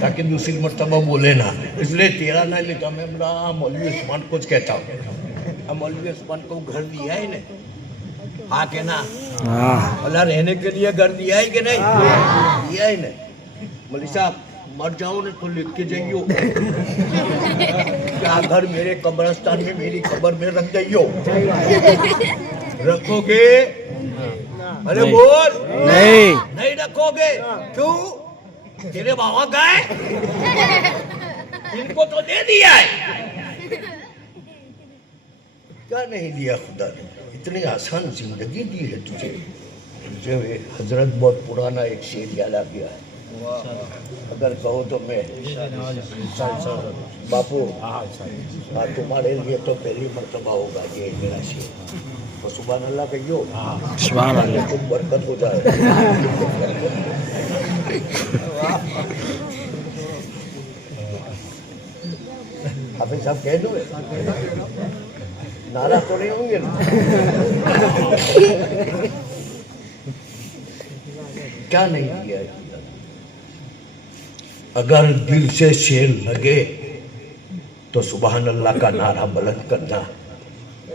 ताकि दूसरी मर्तबा बोले ना। इसलिए तेरा ना लिखा, मैं मौलवी उस्मान कुछ कहता हूँ। मौलवी उस्मान को घर दिया है ना, हाँ के ना, अल्लाह रहने के लिए घर दिया है कि नहीं, दिया है ना। मौलवी साहब मर जाओ ने तो लिख के जाइयो, क्या घर मेरे कब्रिस्तान में, मेरी कब्र में रख जाइयो, रखोगे? अरे बोल, नहीं नहीं रखोगे। क्यों, तेरे बाबा गए, इनको तो दे दिया है, क्या नहीं दिया खुदा ने। इतनी आसान जिंदगी दी है तुझे। मुझे हजरत बहुत पुराना एक शेर याद आ गया है, अगर कहो तो मैं बापू, हाँ तुम्हारे लिए तो पहली मर्तबा होगा ये मेरा शेर, तो सुभान अल्लाह कहियो, सुभान अल्लाह, तुम बरकत हो जाए। हाफिज साहब कह दो, नाराज तो नहीं होंगे ना? क्या नहीं किया है? अगर दिल से शेर लगे तो सुभान अल्लाह का नारा बुलंद करना,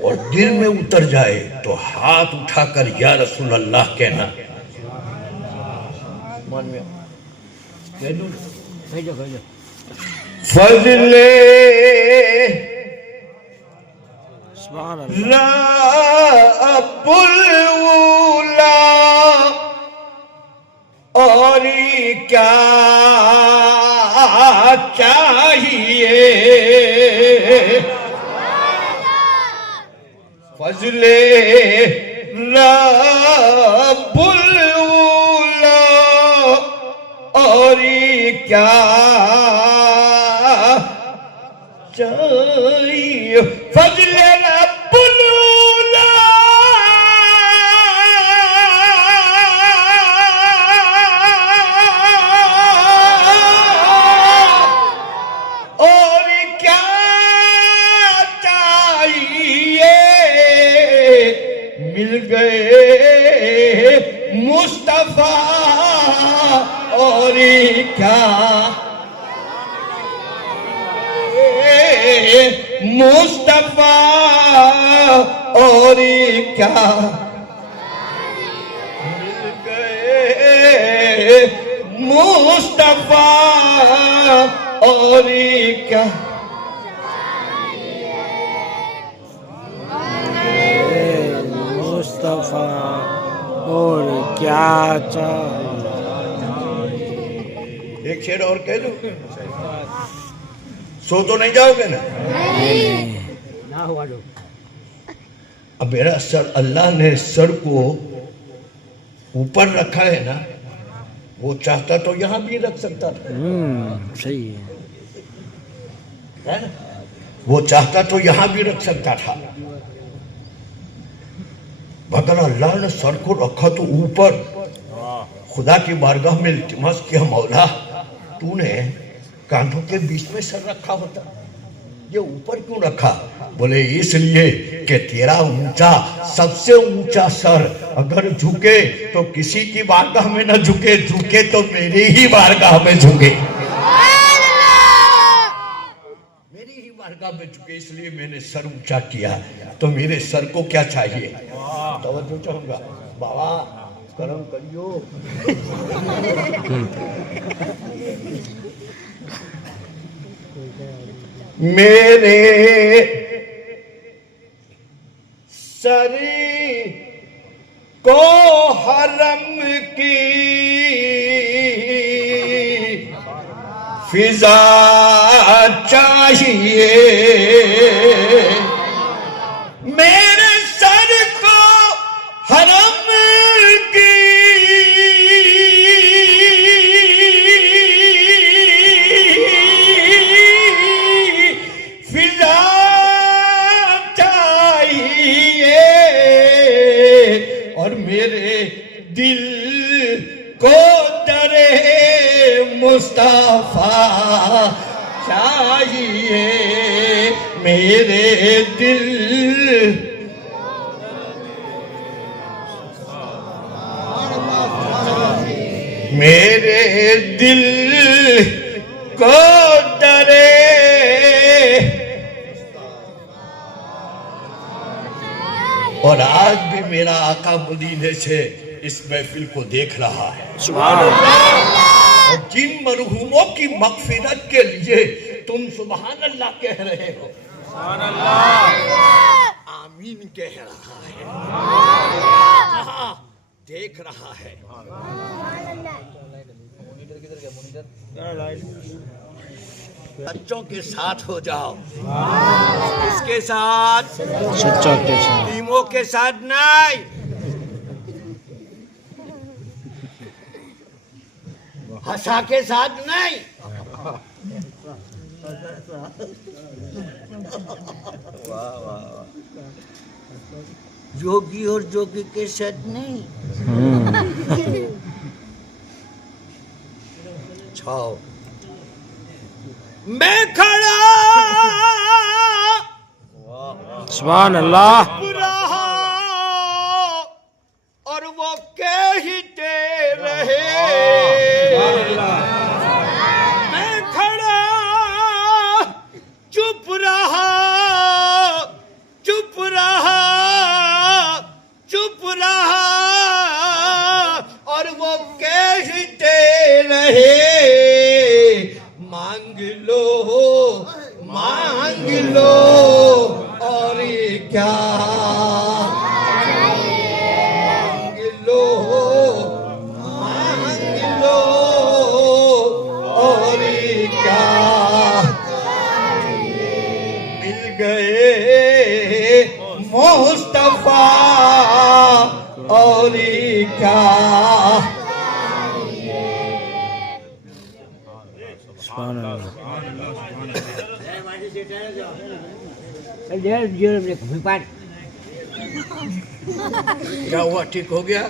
और दिल में उतर जाए तो हाथ उठाकर या रसूल अल्लाह कहना। मान में कह दूं, फजले सुभान अल्लाह, रब्बुल उला और क्या चाहिए, फजले रब्बुल उला और क्या चाहिए, फजले रब्बुल उला और क्या चाहिए, मिल गए मुस्तफा और क्या मुस्तफा और क्या मिल गए, मुस्तफा और क्या मुस्तफा और क्या चाहिए। एक शेर और कह दो, सो तो नहीं जाओगे ना? ना हुआ दो। अब मेरा सर, अल्लाह ने सर को ऊपर रखा है ना, वो चाहता तो यहाँ भी रख सकता था, सही है। है ना? वो चाहता तो यहाँ भी रख सकता था, मगर अल्लाह ने सर को रखा तो ऊपर। खुदा की बारगाह में इल्तिमास किया, मौला तूने कांधों के बीच में सर रखा होता, ये ऊपर क्यों रखा? बोले इसलिए कि तेरा ऊंचा, सबसे ऊंचा सर अगर झुके तो किसी की बारगाह में न झुके, झुके तो मेरी ही बारगाह में झुके, मेरी ही बारगाह में झुके, इसलिए मैंने सर ऊंचा किया। तो मेरे सर को क्या चाहिए? तवज्जो चाहूंगा, बाबा करम करियो। मेरे सर को हरम की फिजा चाहिए, मेरे सर को हरम की फिजा चाहिए, और मेरे दिल को दरे मुस्तफा चाहिए, मेरे दिल मेरे दिल को दरे और आज भी मेरा आका मदीने से इस महफिल को देख रहा है। और जिन मरहूमों की मगफिरत के लिए तुम सुभान अल्लाह कह रहे हो, आमीन कह रहा है, देख रहा है। बच्चों के साथ हो जाओ, किसके साथ? सच्चों के साथ, टीमों के साथ नहीं। हंसा के साथ नहीं, जोगी और जोगी के साथ नहीं। छाओ मैं खड़ा सुभान अल्लाह, रहा और वो कहते रहे, मैं खड़ा चुप रहा, चुप रहा, चुप रहा, और वो कहते रहे, मांग लो, मांग लो, और क्या मांग लो, मांग लो, और क्या मिल गए मुस्तफा और क्या। सुभान अल्लाह। क्या हुआ, ठीक हो गया?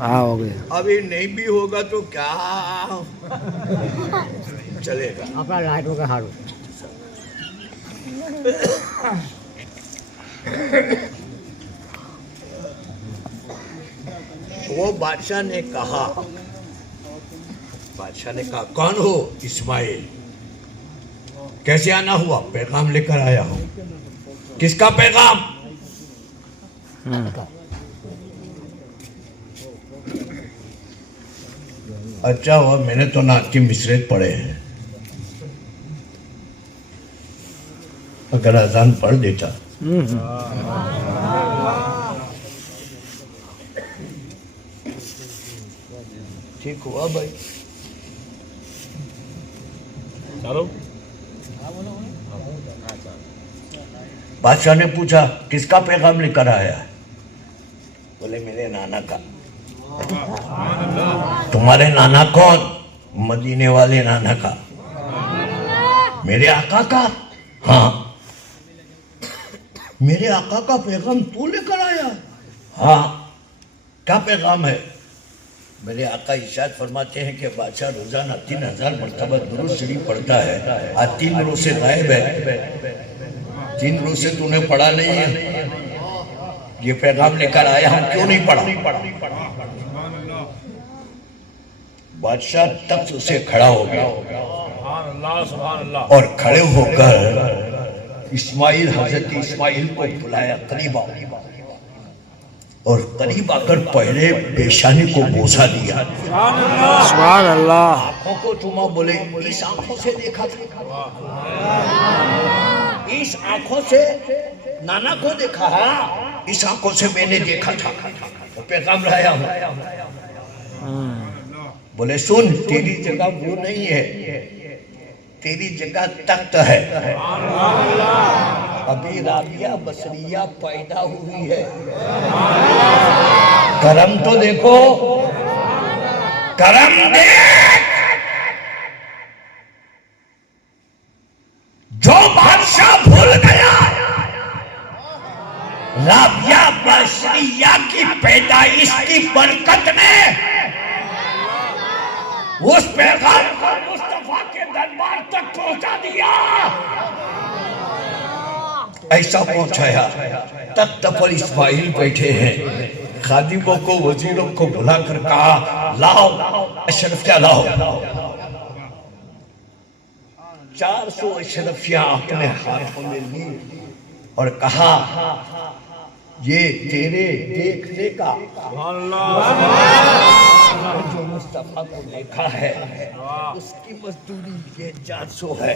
हाँ हो गया। अभी नहीं भी होगा तो क्या चलेगा? अपना लाइटों का हारो। वो बादशाह ने कहा, कौन हो? इस्माइल। कैसे आना हुआ? पैगाम लेकर आया हूं। किसका पैगाम? अच्छा हुआ मैंने तो नात की मिसरेत पढ़े हैं, अगर अजान पढ़ देता। ठीक हुआ भाई। चलो बादशाह ने पूछा किसका पैगाम लेकर आया? बोले मेरे नाना का। तुम्हारे नाना कौन? मदीने वाले नाना का। मेरे आका का? हाँ। मेरे आका का पैगाम तू लेकर आया? हाँ। क्या पैगाम है? मेरे आका इरशाद फरमाते हैं कि बादशाह रोजाना 3000 मरतबा दुरूद शरीफ पढ़ता है। आज 3 रोज से गायब है, 3 रोज से तूने पढ़ा नहीं है। ये पैगाम लेकर आया, हम क्यों नहीं पढ़ा? बादशाह तख्त से खड़ा हो गया और खड़े होकर इस्माइल, हजरत इस्माइल को बुलाया करीब आओ, और करीब आकर पहले पेशानी को बोसा दिया। सुभान अल्लाह। आंखों को चुमा। बोले इस आंखों से देखा था, इस आंखों से नाना को देखा। हाँ, इस आंखों से मैंने देखा था, तो पैगाम लाया हूं। बोले सुन, तेरी जगह वो नहीं है, तेरी जगह तख्त है। अभी राबिया बसरिया पैदा हुई है। करम तो देखो, करम देख। जो बादशाह भूल गया राबिया बसरिया की पैदाइश की बरकत ने उस पैगाम को मुस्तफा के दरबार तक पहुंचा दिया। ऐसा पहुंचाया। तख्त पर इस्माइल बैठे हैं। खादिमों को, वजीरों को बुलाकर कहा लाओ अशरफिया लाओ। 400 अशरफिया अपने हाथों में ली और कहा ये तेरे देखने का जो मुस्तफा को देखा है उसकी मजदूरी ये 400 है,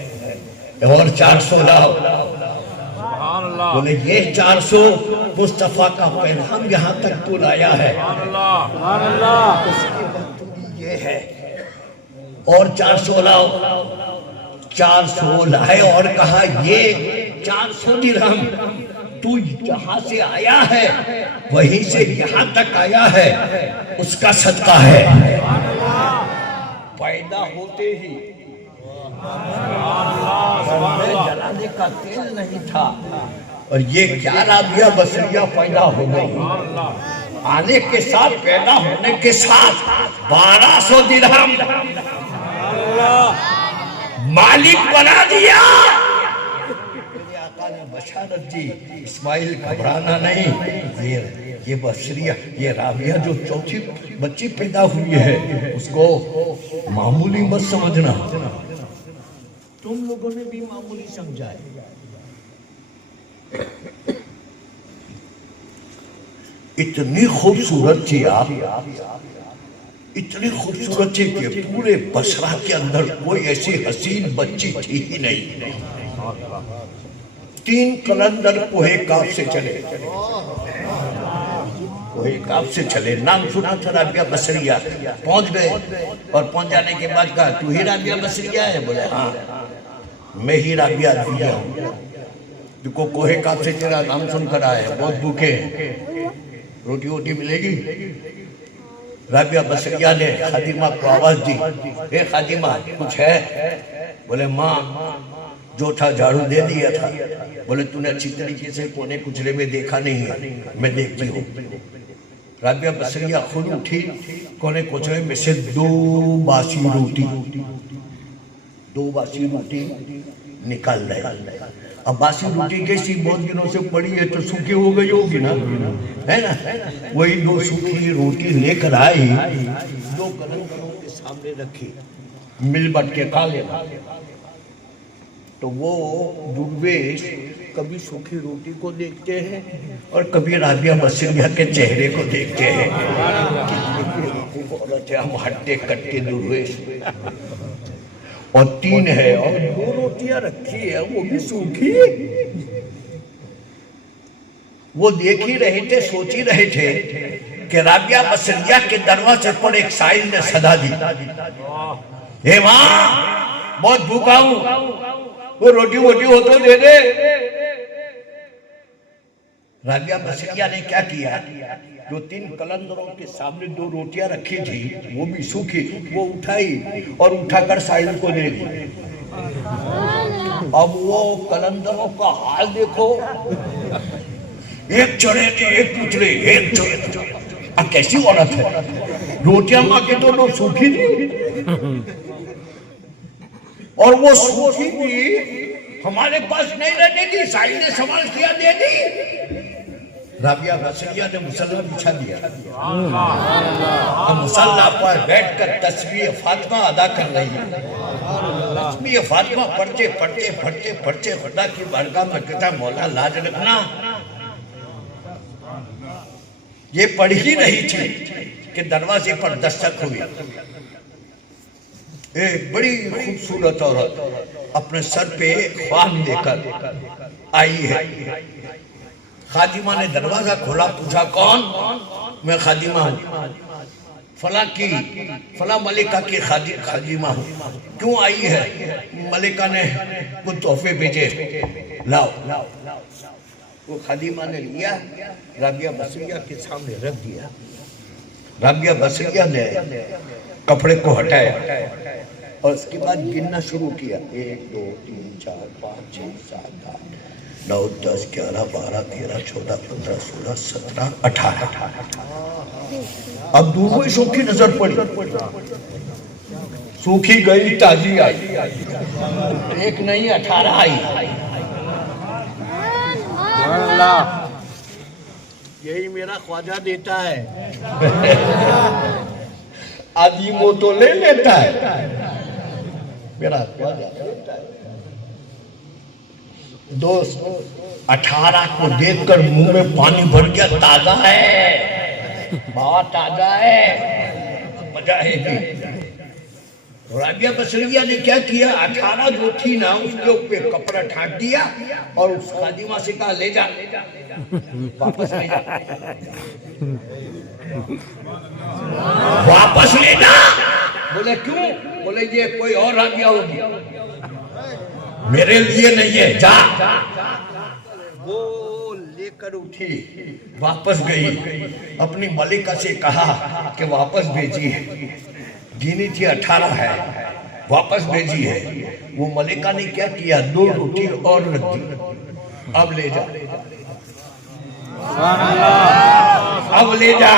और 400 लाओ। बोले ये 400 मुस्तफा का पैगाम यहाँ तक तो लाया है, उसकी मजदूरी ये है, और 400 लाओ। 400 लाए और कहा ये 400 दिरहम तू जहां से आया है वहीं से यहाँ तक आया है, उसका सदका है। पैदा होते ही जलाने का तेल नहीं था, और ये 11 राबिया बसरिया पैदा हो गई। आने के साथ, पैदा होने के साथ 1200 दिरहम मालिक बना दिया। बशारत दी इस्माइल घबराना नहीं, ये बसरिया, ये राबिया जो चौथी बच्ची पैदा हुई है उसको मामूली मत समझना। तुम लोगों ने भी मामूली समझा है। इतनी खूबसूरत थी आप, इतनी खूबसूरत थी कि पूरे बसरा के अंदर कोई ऐसी हसीन बच्ची थी ही नहीं। 3 कलंदर कोहे काफ से चले, कोहे काफ से चले। नाम सुना था राबिया बसरिया। पहुंच गए और पहुंच जाने के बाद कहा तू ही राबिया बसरिया है? बोले हाँ मैं ही राबिया हूँ। देखो कोहे काफ से तेरा नाम सुनकर आए, बहुत भूखे, रोटी वोटी मिलेगी? राबिया बसरिया ने खादिमा को आवाज दी, हे खादिमा कुछ है? बोले माँ जो था झाड़ू दे दिया था। बोले तूने अच्छी तरीके से कोने कुचले में देखा नहीं है, मैं देखती हूँ। राबिया बसरिया खुद उठी, कोने कुचले में से 2 बासी रोटी निकाल रहे। अब बासी रोटी कैसी बहुत दिनों से पड़ी है तो सूखी हो गई होगी ना, है ना? वही 2 सूखी रोटी लेकर आई, 2 कलंदरों के सामने रखी, मिल बट के खा लेना। तो वो दुर्वेश कभी सूखी रोटी को देखते हैं और कभी राबिया मसीहा के चेहरे को देखते हैं। हम हट्टे कट्टे दुर्वेश, और 3 है और 2 रोटियां रखी है, वो भी सूखी। वो देख ही रहे थे, सोच ही रहे थे कि राबिया मसीहा के दरवाजे पर एक साहिल ने सदा दी, हे मां बहुत भूखा हूं, वो रोटी वोटी हो तो दे दे। राबिया मसीहा ने क्या किया, जो 3 कलंदरों के सामने 2 रोटियां रखी थी, वो भी सूखी, वो उठाई और उठाकर साहिल को दे दी। अब वो कलंदरों का हाल देखो, एक चढ़े एक उतरे, एक चढ़े। अब कैसी औरत है, रोटियां मांगे तो 2 सूखी थी, और वो सूखी भी हमारे पास नहीं रहने दी, साहिल ने सवाल किया दे दी। राबिया मसीहा ने मुसल्ला बिछा दिया, मुसल्ला पर बैठकर तस्बीह फातिमा अदा कर रही है। तस्बीह फातिमा पढ़ते पढ़ते पढ़ते पढ़ते खुदा की बारगाह में कहता, मौला लाज रखना। ये पढ़ ही रही थी कि दरवाजे पर दस्तक हुई। एक बड़ी खूबसूरत औरत अपने सर पे ख्वान लेकर आई है। खादिमा ने दरवाजा खोला, पूछा कौन? मैं खादिमा हूँ, फला मलिका की खादिमा हूँ। क्यों आई है? मलिका ने कुछ तोहफे भेजे, लाओ। वो खादिमा ने लिया, राबिया मसीहा के सामने रख दिया। राबिया मसीहा ने कपड़े को हटाया और उसके बाद गिनना शुरू किया, 1 2 3 4 5 6 7 8 9 10 11 12 13 14 15 16 17 18। अब दूर सूखी नजर पड़ी, सूखी गई ताजी आई, 1 नहीं 18 आई। यही मेरा ख्वाजा देता है, आदि वो तो ले लेता है, मेरा ख्वाजा देता है। दोस्त 18 को देखकर मुंह में पानी भर गया, ताजा है, बहुत ताजा है, मजा है। राबिया मसीहा ने क्या किया, 18 जो थी ना उसके ऊपर कपड़ा ढांक दिया और उस खादिमा से कहा, ले जा वापस ले जा, वापस ले जा। बोले क्यों? बोले ये कोई और राबिया होगी, मेरे लिए नहीं है, जा। वो लेकर उठी, वापस गई, अपनी मलिका से कहा कि वापस भेजी है, गिनी थी 18 है, वापस भेजी है। वो मलिका ने क्या किया, 2 रोटी और रख दी, अब ले जा, अब ले जा।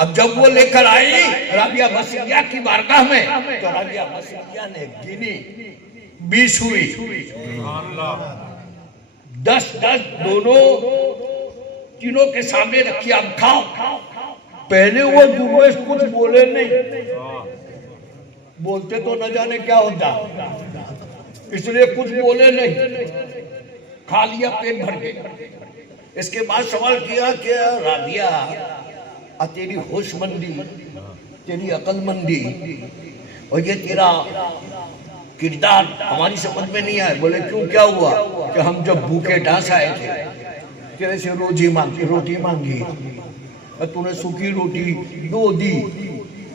अब जब वो लेकर आई राबिया मसीहा की बारगाह में, तो राबिया मसीहा ने गिनी, 20 हुई, 10 दोनों तीनों के सामने रखी, अब खाओ। पहले वो दुर्वेश कुछ बोले नहीं, बोलते तो न जाने क्या होता, इसलिए कुछ बोले नहीं, खा लिया पेट भर के। इसके बाद सवाल किया कि राबिया, तेरी होशमंदी, तेरी अकलमंदी और ये तेरा किरदार हमारी समझ में नहीं आया। बोले क्यों, क्या हुआ? कि हम जब भूखे डांस आए थे, तेरे से रोटी मांगी और तूने सूखी रोटी 2 दी,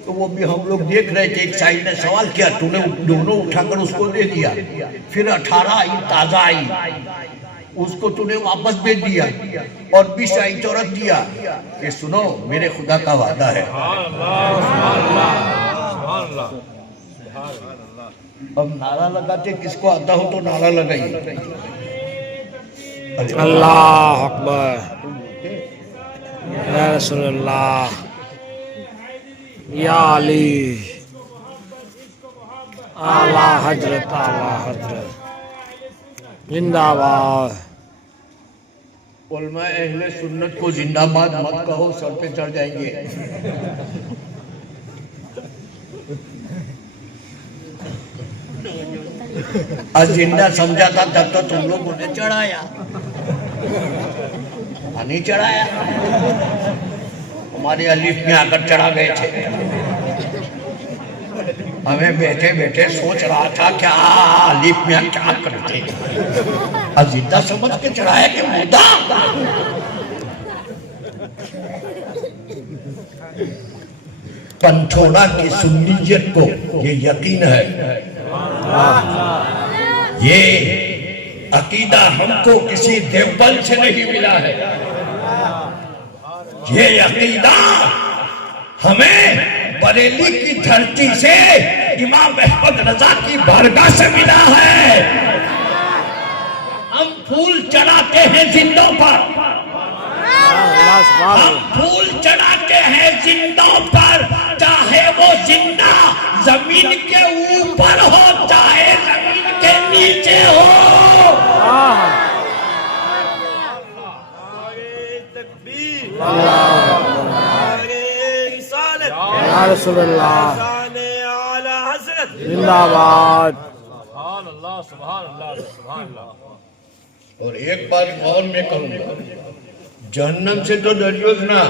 तो वो भी हम लोग देख रहे थे। एक साइड ने सवाल किया, तूने दोनों उठाकर उसको दे दिया, फिर 18 आई, ताजा आई, उसको तूने वापस भेज दिया, और 20 आई तो रख दिया कि सुनो मेरे खुदा का वादा है। अब नारा लगाते, किसको आता हो तो नारा लगाइए, अल्लाह अकबर, या रसूलुल्लाह, या अली, आला हजरत, आला हजरत, जिंदाबाद। उलमा अहले सुन्नत को जिंदाबाद मत कहो, सर पे चढ़ जाएंगे। आज जिंदा समझा था तब तो तुम लोगों ने चढ़ाया, नहीं चढ़ाया, हमारे अलीफ में आकर चढ़ा गए थे। हमें बैठे बैठे सोच रहा था क्या अलीफ में क्या करते, अब जिंदा समझ के चढ़ाया कि मुद्दा। पंथोड़ा की सुन्नियत को ये यकीन है, ये अकीदा हमको किसी देवबंद से नहीं मिला है, ये अकीदा हमें बरेली की धरती से इमाम अहमद रजा की बारगाह से मिला है। हम फूल चढ़ाते हैं जिंदों पर, हम फूल चढ़ाते हैं जिंदों पर, चाहे वो जिंदा जमीन के ऊपर हो चाहे जमीन के नीचे हो। या रसूलल्लाह जिंदाबाद। और एक बात और मैं कहूंगा, जहन्नम से तो डरियो ना।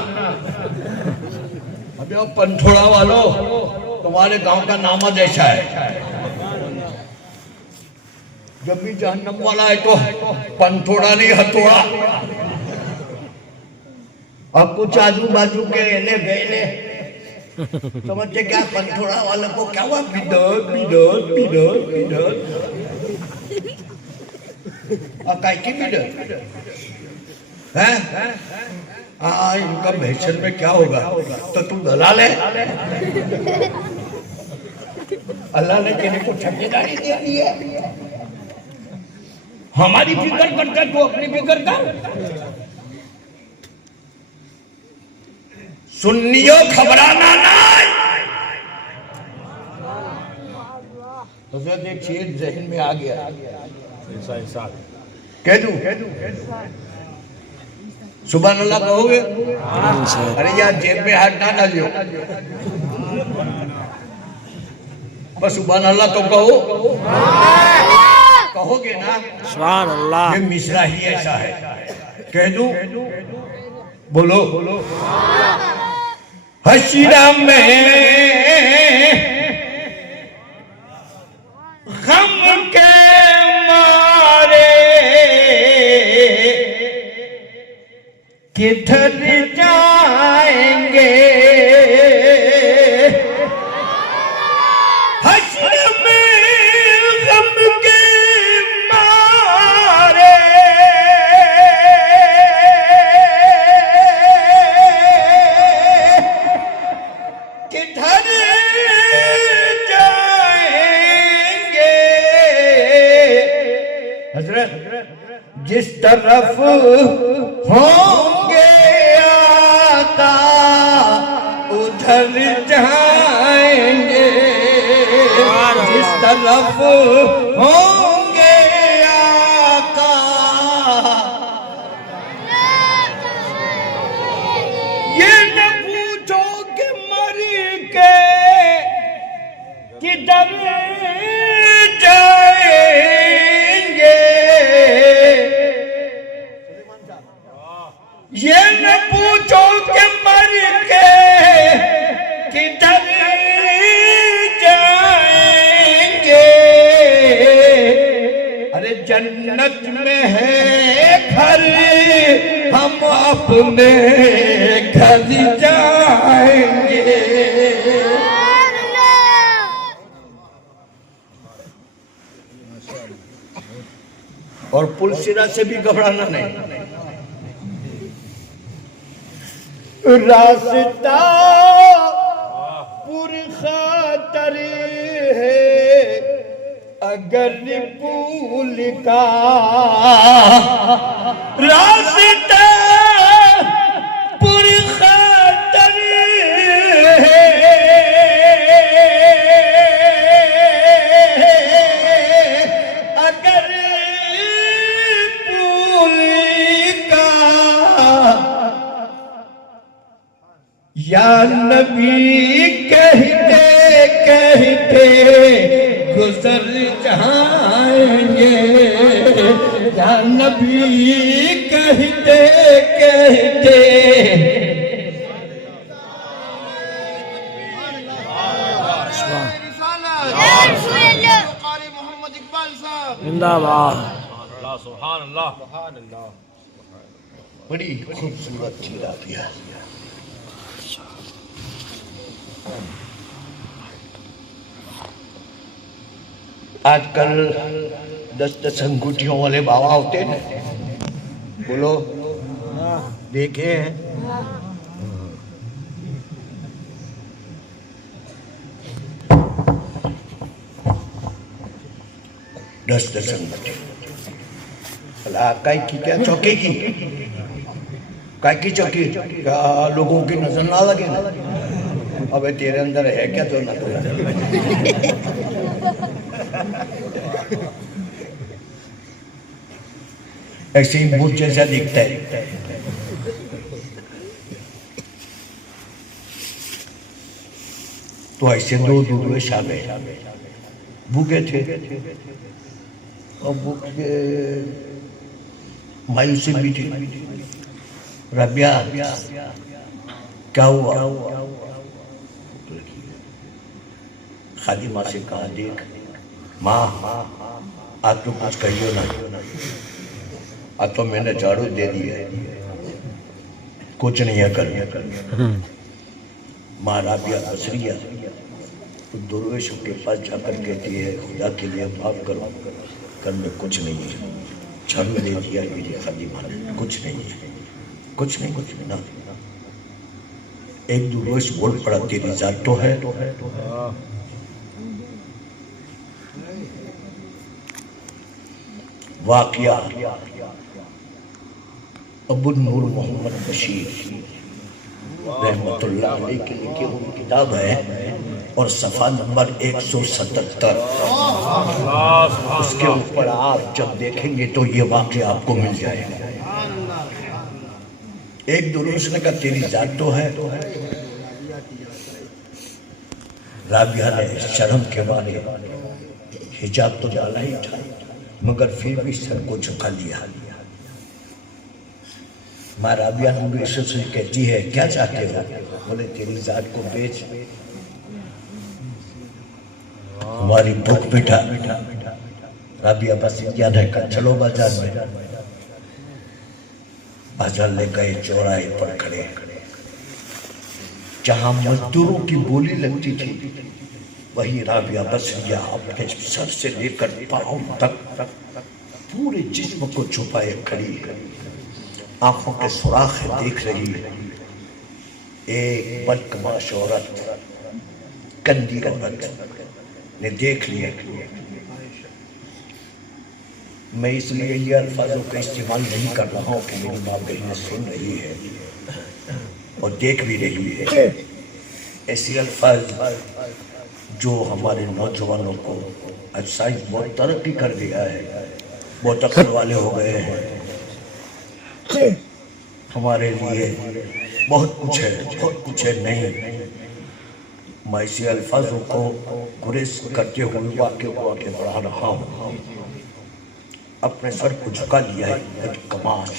अभी वो पंथोड़ा वालों, तुम्हारे गांव का नाम जैसा है, जब भी जहन्नम वाला है तो पंथोड़ा नहीं हथौड़ा। अब कुछ आजू बाजू के एले गए समझते क्या पंथोड़ा वाले को क्या हुआ, बिदर बिदर बिदर बिदर काय की बिदर है। इनका महशर में क्या होगा, तो तू दलाल है। अल्लाह ने तेरे को ठेकेदारी दे दी है, हमारी फिक्र करता तू अपनी फिक्र कर। सुन्नियों घबराना नहीं। हजरत एक शेर जहन में आ गया, कह दूं सुभान अल्लाह कहोगे? अरे यार जेब में हाथ ना डालियो, बस सुभान अल्लाह तो कहो, कहोगे ना सुभान अल्लाह। ये मिसरा ही ऐसा है, कह दूं बोलो हशीरा में गम के मारे किधर जाएंगे, हशीरा में गम के मारे किधर जाएंगे। हजरत जिस तरफ होंगे आका उधर जाएंगे, जिस तरफ होंगे आका। ये न पूछो कि मर के किधर जाएंगे, ये न पूछो कि मर के किधर जाएंगे। अरे जन्नत में है घर, हम अपने घर जाएंगे। और पुलसिरा से भी घबराना नहीं, रास्ता पुरखातर है अगर पुल का, रास्ता पुरखातर है अगर पुल का। या नबी कहते कहते गुजर जाएंगे। नबी कहते कहते जिंदाबाद। बड़ी खूबसूरत थी राबिया। आजकल 10-10 अंगूठियों वाले बाबा होते हैं, बोलो देखे हैं? 10-10 अंगूठियों। काय की क्या चौकी की? काय की चौकी? क्या लोगों की नजर ना लगे ना? अबे तेरे अंदर है क्या तो ना? ऐसे ही भूत जैसा दिखता है। तो ऐसे दो दुर्वेश आ गए, भूखे थे और भूखे मायूसी भी थी। राबिया क्या हुआ? खादिमा से कहा, देख माँ आज तो कुछ कहियो ना, आज तो मैंने झाड़ू दे दी है, कुछ नहीं है कर। माँ राबिया बसरिया दुर्वेशों के पास जाकर कहती है, खुदा के लिए माफ करो, कर में कुछ नहीं है, झाड़ू दे दिया मेरी खादिमा ने, कुछ नहीं है, कुछ नहीं ना। एक दुर्वेश बोल पड़ा, तेरी जात तो है। वाक़िया अबू नूर मोहम्मद बशीर रहमतुल्लाह अलैह की लिखी हुई किताब है और सफ़ा नंबर 177, उसके ऊपर आप जब देखेंगे तो ये वाक़या आपको मिल जाएगा। एक दुर्वेश ने कहा, तेरी जात तो है। राबिया ने शर्म के मारे हिजाब तो डाला ही था, मगर फिर भी सर को झुका लिया। माँ राबिया नूर से कहती है, क्या चाहते हो? बोले, तेरी जात को बेच, हमारी भूख मिटा। राबिया बस याद है, चलो बाजार में। बाजार ले गए, चौराहे पर खड़े जहां मजदूरों की बोली लगती थी, वही राबिया बसरिया अपने सर से लेकर पांव तक पूरे जिस्म को छुपाए खड़ी, आंखों के सुराख देख रही। एक बदकमाश औरत कंदी रंगत ने देख लिया। मैं इसलिए ये अल्फाजों का इस्तेमाल नहीं कर रहा हूँ कि मेरी माँ बहनें सुन रही है और देख भी रही है। ऐसे अल्फाज जो हमारे नौजवानों को, आज साइंस बहुत तरक्की कर दिया है, बहुत अक्ल वाले हो गए हैं, हमारे लिए बहुत कुछ है, बहुत कुछ है। नहीं, मैं ऐसे अल्फाजों को गुरेज करते हुए वाक्य को आगे बढ़ा रहा हूँ। अपने सर को झुका लिया है, कमाश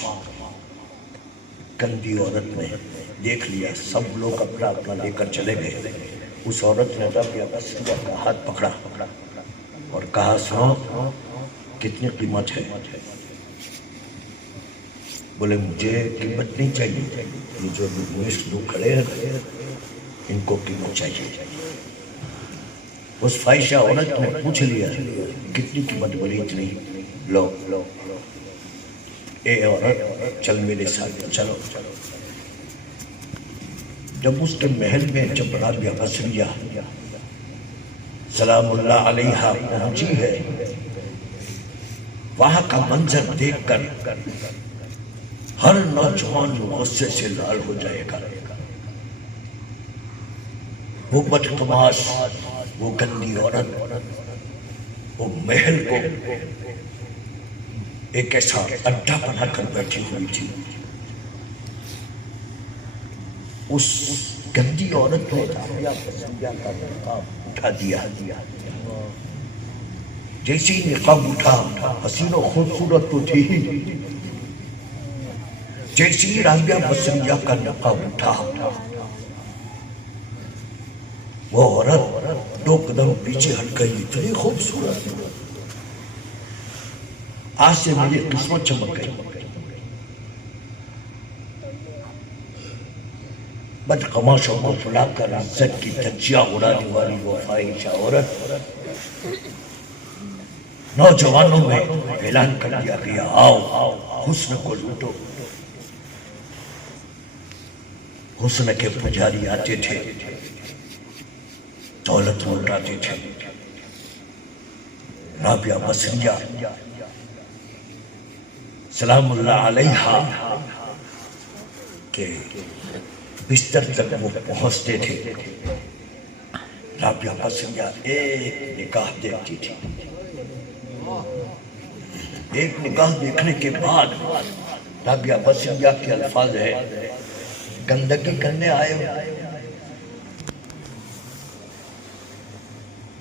गंदी औरत ने देख लिया। सब लोग अपना अपना लेकर चले गए। उस औरत ने राबिया बसरिया का हाथ पकड़ा और कहा, सुनो, कितनी कीमत है? बोले, मुझे कीमत नहीं चाहिए, ये जो लोग खड़े हैं इनको कीमत चाहिए। उस फाहिशा औरत ने पूछ लिया, कितनी कीमत? बोली, इतनी। लो, ए औरत, चल मेरे साथ, चलो। जब उसके महल में जब राबिया बसरिया सलामुल्लाह अलैहा पहुंची है, वहां का मंजर देखकर हर नौजवान गुस्से से लाल हो जाएगा। वो बदतमाश, वो गंदी औरत, वो महल को एक ऐसा अड्डा बनाकर बैठी हुई थी। उस गंदी औरत ने राबिया बसरिया का उठा दिया जैसे ही निकाब उठा, हसीनो खूबसूरत तो थी ही। जैसे ही राबिया बसरिया का निकाब उठा, वो औरत 2 कदम पीछे हट गई, इतनी खूबसूरत। आज से मेरी किस्मत चमक गई। बदकमाशों को फुलाकर इज्जत की धज्जियां उड़ाने वाली वो फाहिशा औरत नौजवानों में ऐलान कर दिया गया, आओ हुस्न को लूटो। हुस्न के पुजारी आते थे, दौलत लुटाते थे। राबिया बसरिया सलामुल्लाह अलैहा के बिस्तर तक वो पहुंचते थे। राबिया बसरिया एक निगाह देखती थी। एक निगाह देखने के बाद राबिया बसरिया के अल्फाज है, गंदगी करने आए हो,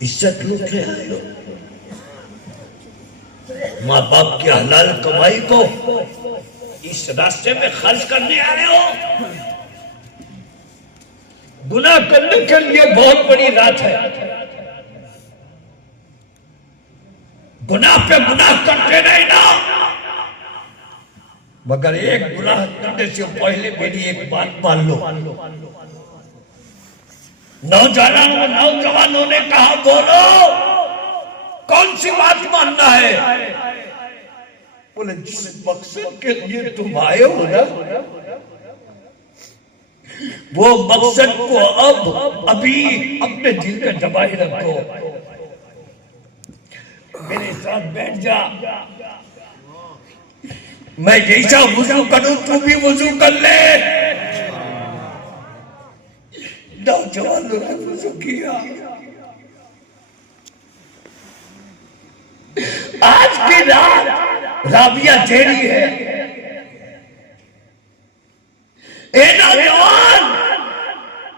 इज्जत लूटने आए हो, माँ बाप की हलाल कमाई को इस रास्ते में खर्च करने आ रहे हो। गुनाह करने के लिए बहुत बड़ी रात है। गुनाह पे गुनाह करते रहना, मगर एक गुनाह करने से पहले मेरी एक बात मान लो। नौजवानों ने कहा, बोलो कौन सी बात मानना है? बोले जिस मकसद के लिए तुम आए हो ना, वो मकसद को अब अभी अपने दिल में दबाए रखो। मेरे साथ बैठ जा, मैं जैसा वुजू करूं तू भी वुजू कर ले। नौजवानों ने वुजू किया। आज की रात राबिया तेरी है। ए नौजवान,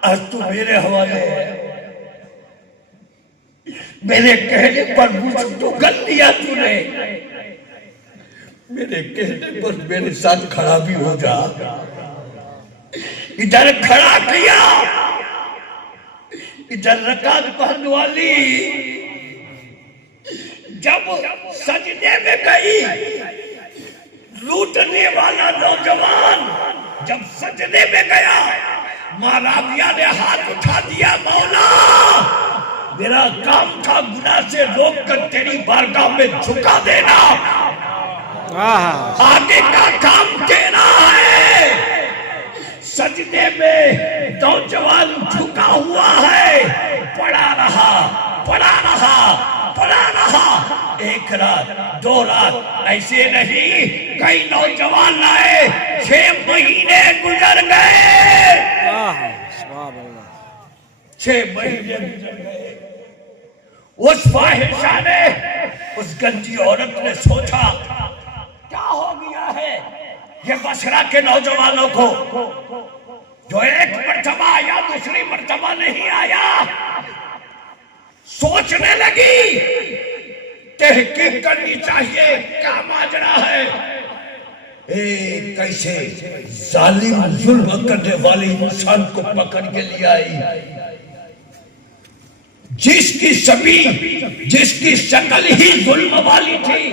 आज तू मेरे हवाले है। मेरे कहने पर वुजू तो कर लिया तूने, मेरे कहने पर मेरे साथ खड़ा भी हो जा। इधर खड़ा किया, इधर रकात पढ़ने वाली जब सजदे में गई, लूटने वाला नौजवान जब सजदे में गया, माँ राबिया ने हाथ उठा दिया, मौला मेरा काम था गुनाह से रोक कर तेरी बारगाह में झुका देना, आगे का काम तेरा है। सजदे में नौजवान झुका हुआ है, पड़ा रहा, पड़ा रहा, पड़ा रहा। 1 रात, 2 रात, ऐसे नहीं, कई नौजवान आए, 6 महीने गुजर गए। 6 महीने गुजर गए। उस फाहिशा ने, उस गंजी औरत ने सोचा, क्या हो गया है ये बसरा के नौजवानों को, जो एक मर्तबा आया दूसरी मर्तबा नहीं आया। सोचने लगी, तहकीक करनी चाहिए, क्या माजरा है। कैसे जालिम जुल्म करने वाले इंसान को पकड़ के ले आई, जिसकी शक्ल ही जुल्म वाली थी,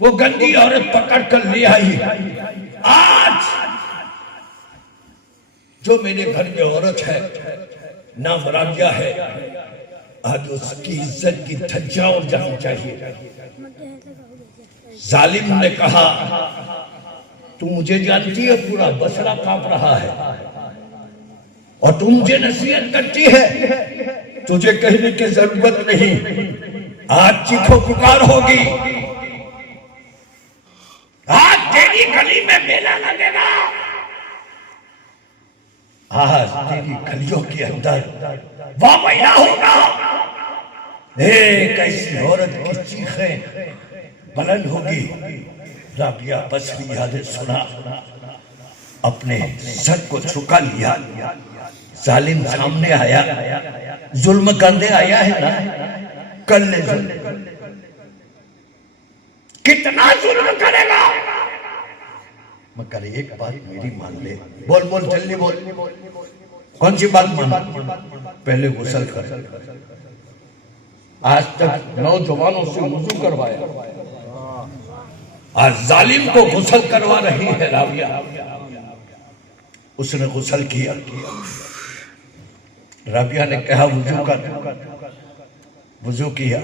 वो गंदी औरत पकड़ कर ले आई। आज जो मेरे घर में औरत है, नाम राबिया है, आज उसकी इज्जत की धज्जियां उड़ जानी चाहिए। जालिम ने कहा, तू मुझे जानती है, पूरा बसरा कांप रहा है और तू मुझे नसीहत करती है, तुझे कहने की जरूरत नहीं। आज चीखो पुकार होगी, आज तेरी गली में मेला लगेगा, आज तेरी गलियों के अंदर वह महीना होगा। एक ऐसी औरत की चीखें बुलंद होगी। राबिया बसरिया ने सुना, अपने सर को झुका लिया। जालिम सामने आया, जुल्म करने आया है ना, कर ले जुल्म। कितना जुल्म करेगा? मगर एक बात मेरी मान ले। बोल बोल जल्दी बोल, कौन सी बात मान? पहले गुस्ल कर। आज तक नौजवानों से वुजू करवाया, आज जालिम को गुस्ल करवा रही है राबिया। उसने गुस्ल किया, राबिया ने कहा वुजू कर, वुजू किया।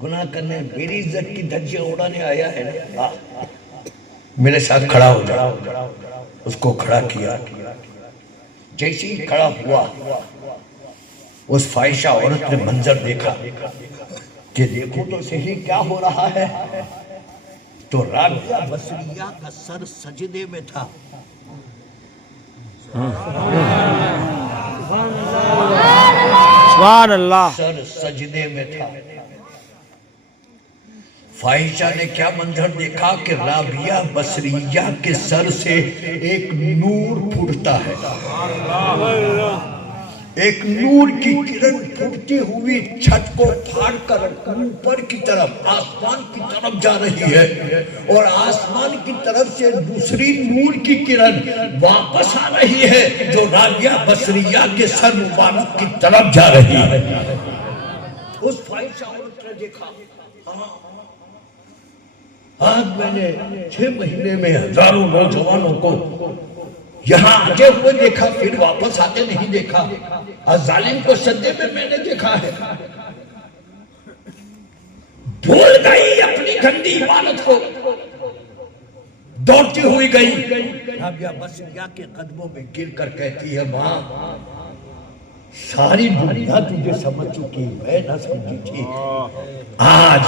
गुनाह करने, मेरी इज्जत की धज्जियां उड़ाने आया है ना, मेरे साथ खड़ा हो जा। उसको खड़ा किया। जैसे ही खड़ा हुआ, उस फाहिशा औरत ने मंजर देखा कि देखो तो सही क्या हो रहा है। तो राबिया बसरिया का सर सजदे में था। सुभान अल्लाह। सर सजदे में था। फाहिशा ने क्या मंजर देखा कि राबिया बसरिया के सर से एक नूर फूटता है, एक नूर की किरण फूटती हुई छत को फाड़कर ऊपर की तरफ, आसमान की तरफ जा रही है, और आसमान की तरफ से दूसरी नूर की किरण वापस आ रही है जो राबिया बसरिया के सर मुबारक की तरफ जा रही है। उस फाहिशा औरत ने देखा, आज मैंने 6 महीने में हजारों नौजवानों को यहाँ आते हुए देखा, फिर वापस आते नहीं देखा। आज जालिम को सज्जे में मैंने देखा है। भूल गई अपनी गंदी इबादत को, दौड़ती हुई गई। राबिया बसरिया के कदमों में गिर कर कहती है, माँ सारी दुनिया तुझे समझ चुकी, मैं न समझी थी। आज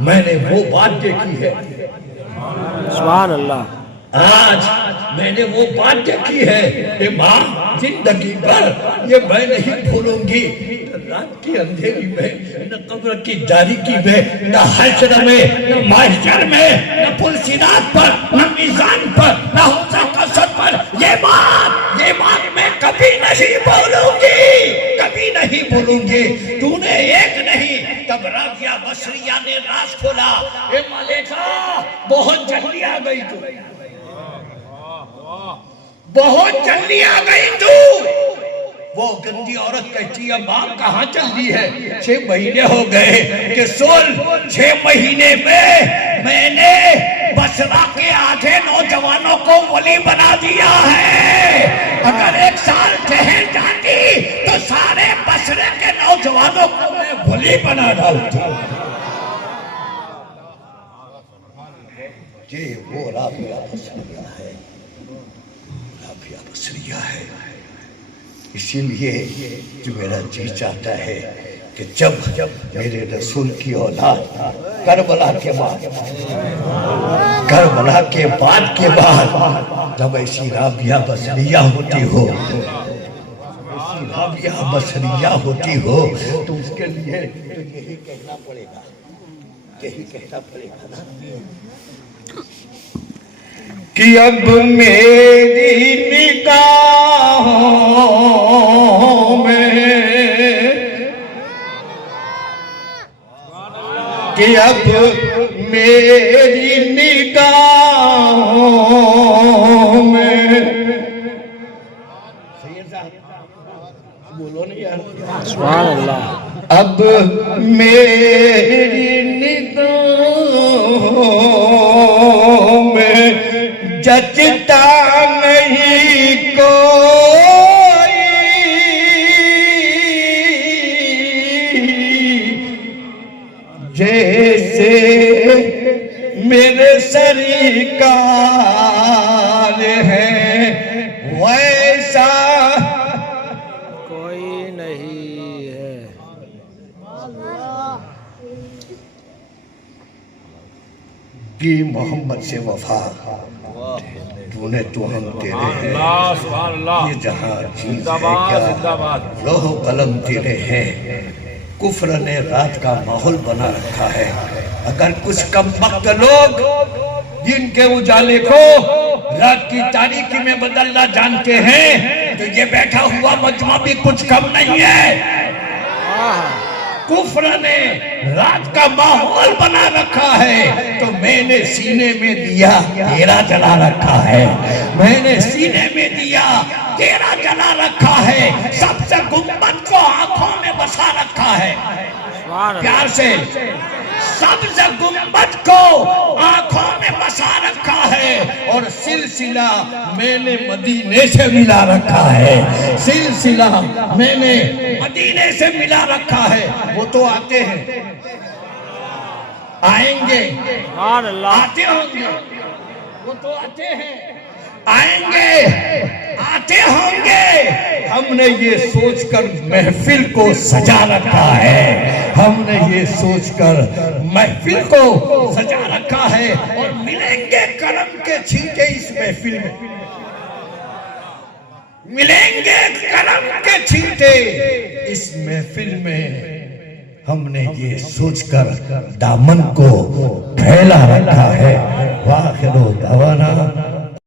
मैंने वो बात देखी है, सुभान अल्लाह। आज मैंने वो बात देखी है कि माँ जिंदगी भर ये मैं नहीं भूलूंगी। रात की अंधेरी में, न कब्र की तारीकी में, न हश्र में, न महशर में, न पुलसिरात पर, न मीज़ान पर, न हौज़ कौसर पर, ये बात मैं कभी नहीं भूलूंगी, कभी नहीं भूलूंगी। तूने एक नहीं, तब राबिया बसरिया ने राज खोला। ए मलेका, बहुत जल्दी आ गई तू, बहुत जल्दी आ गई तू। वो गंदी औरत कहती है, माँ कहाँ चल दी है? 6 महीने हो गए कि सुन, 6 महीने में मैंने बसरा के आधे नौजवानों को वली बना दिया है। अगर 1 साल ठहर जाती तो सारे बसरे के नौजवानों को मैं वली बना डालती। ये वो राबिया बसरिया है, राबिया बसरिया है। इसीलिए जो मेरा जी चाहता है कि जब मेरे रसूल की औलाद करबला के बाद जब ऐसी राबिया बसरिया होती हो, ऐसी राबिया बसरिया होती हो, तो उसके लिए तो यही कहना पड़ेगा, यही कहना पड़ेगा ना कि अब मेरी निगाहों में, कि अब मेरी निगाहों में, बोलो नहीं यार, सुभान अल्लाह। अब मेरी निगाहों में जचता नहीं कोई, जैसे मेरे सरकार है वैसा कोई नहीं है। कि मोहम्मद से वफा तूने तो हम तेरे हैं, ये जहां चीज है क्या, लोहो कलम तेरे हैं। कुफ्र ने रात का माहौल बना रखा है। अगर कुछ कम वक्त लोग जिनके उजाले को रात की तारीकी में बदलना जानते हैं, तो ये बैठा हुआ मजमा भी कुछ कम नहीं है, कुफ्र ने रात का माहौल बना रखा है, तो मैंने सीने में दिया तेरा जला रखा है, मैंने सीने में दिया तेरा जला रखा है, सबसे गुम्बद को आंखों में बसा रखा है। प्यार से सबसे गुम्बद को आंखों में बसा रखा है, और सिलसिला मैंने मदीने से मिला रखा है, सिलसिला मैंने मदीने से मिला रखा है। वो तो आते हैं, आएंगे, आते होंगे, वो तो आते हैं, आएंगे, आते होंगे। हमने ये सोचकर महफिल को सजा रखा है, हमने ये सोचकर महफिल को सजा रखा है, और मिलेंगे करम के छींटे इस महफिल में, मिलेंगे करम के छींटे इस महफिल में। हमने ये सोचकर दामन को फैला रखा है। वाखिरो दवाना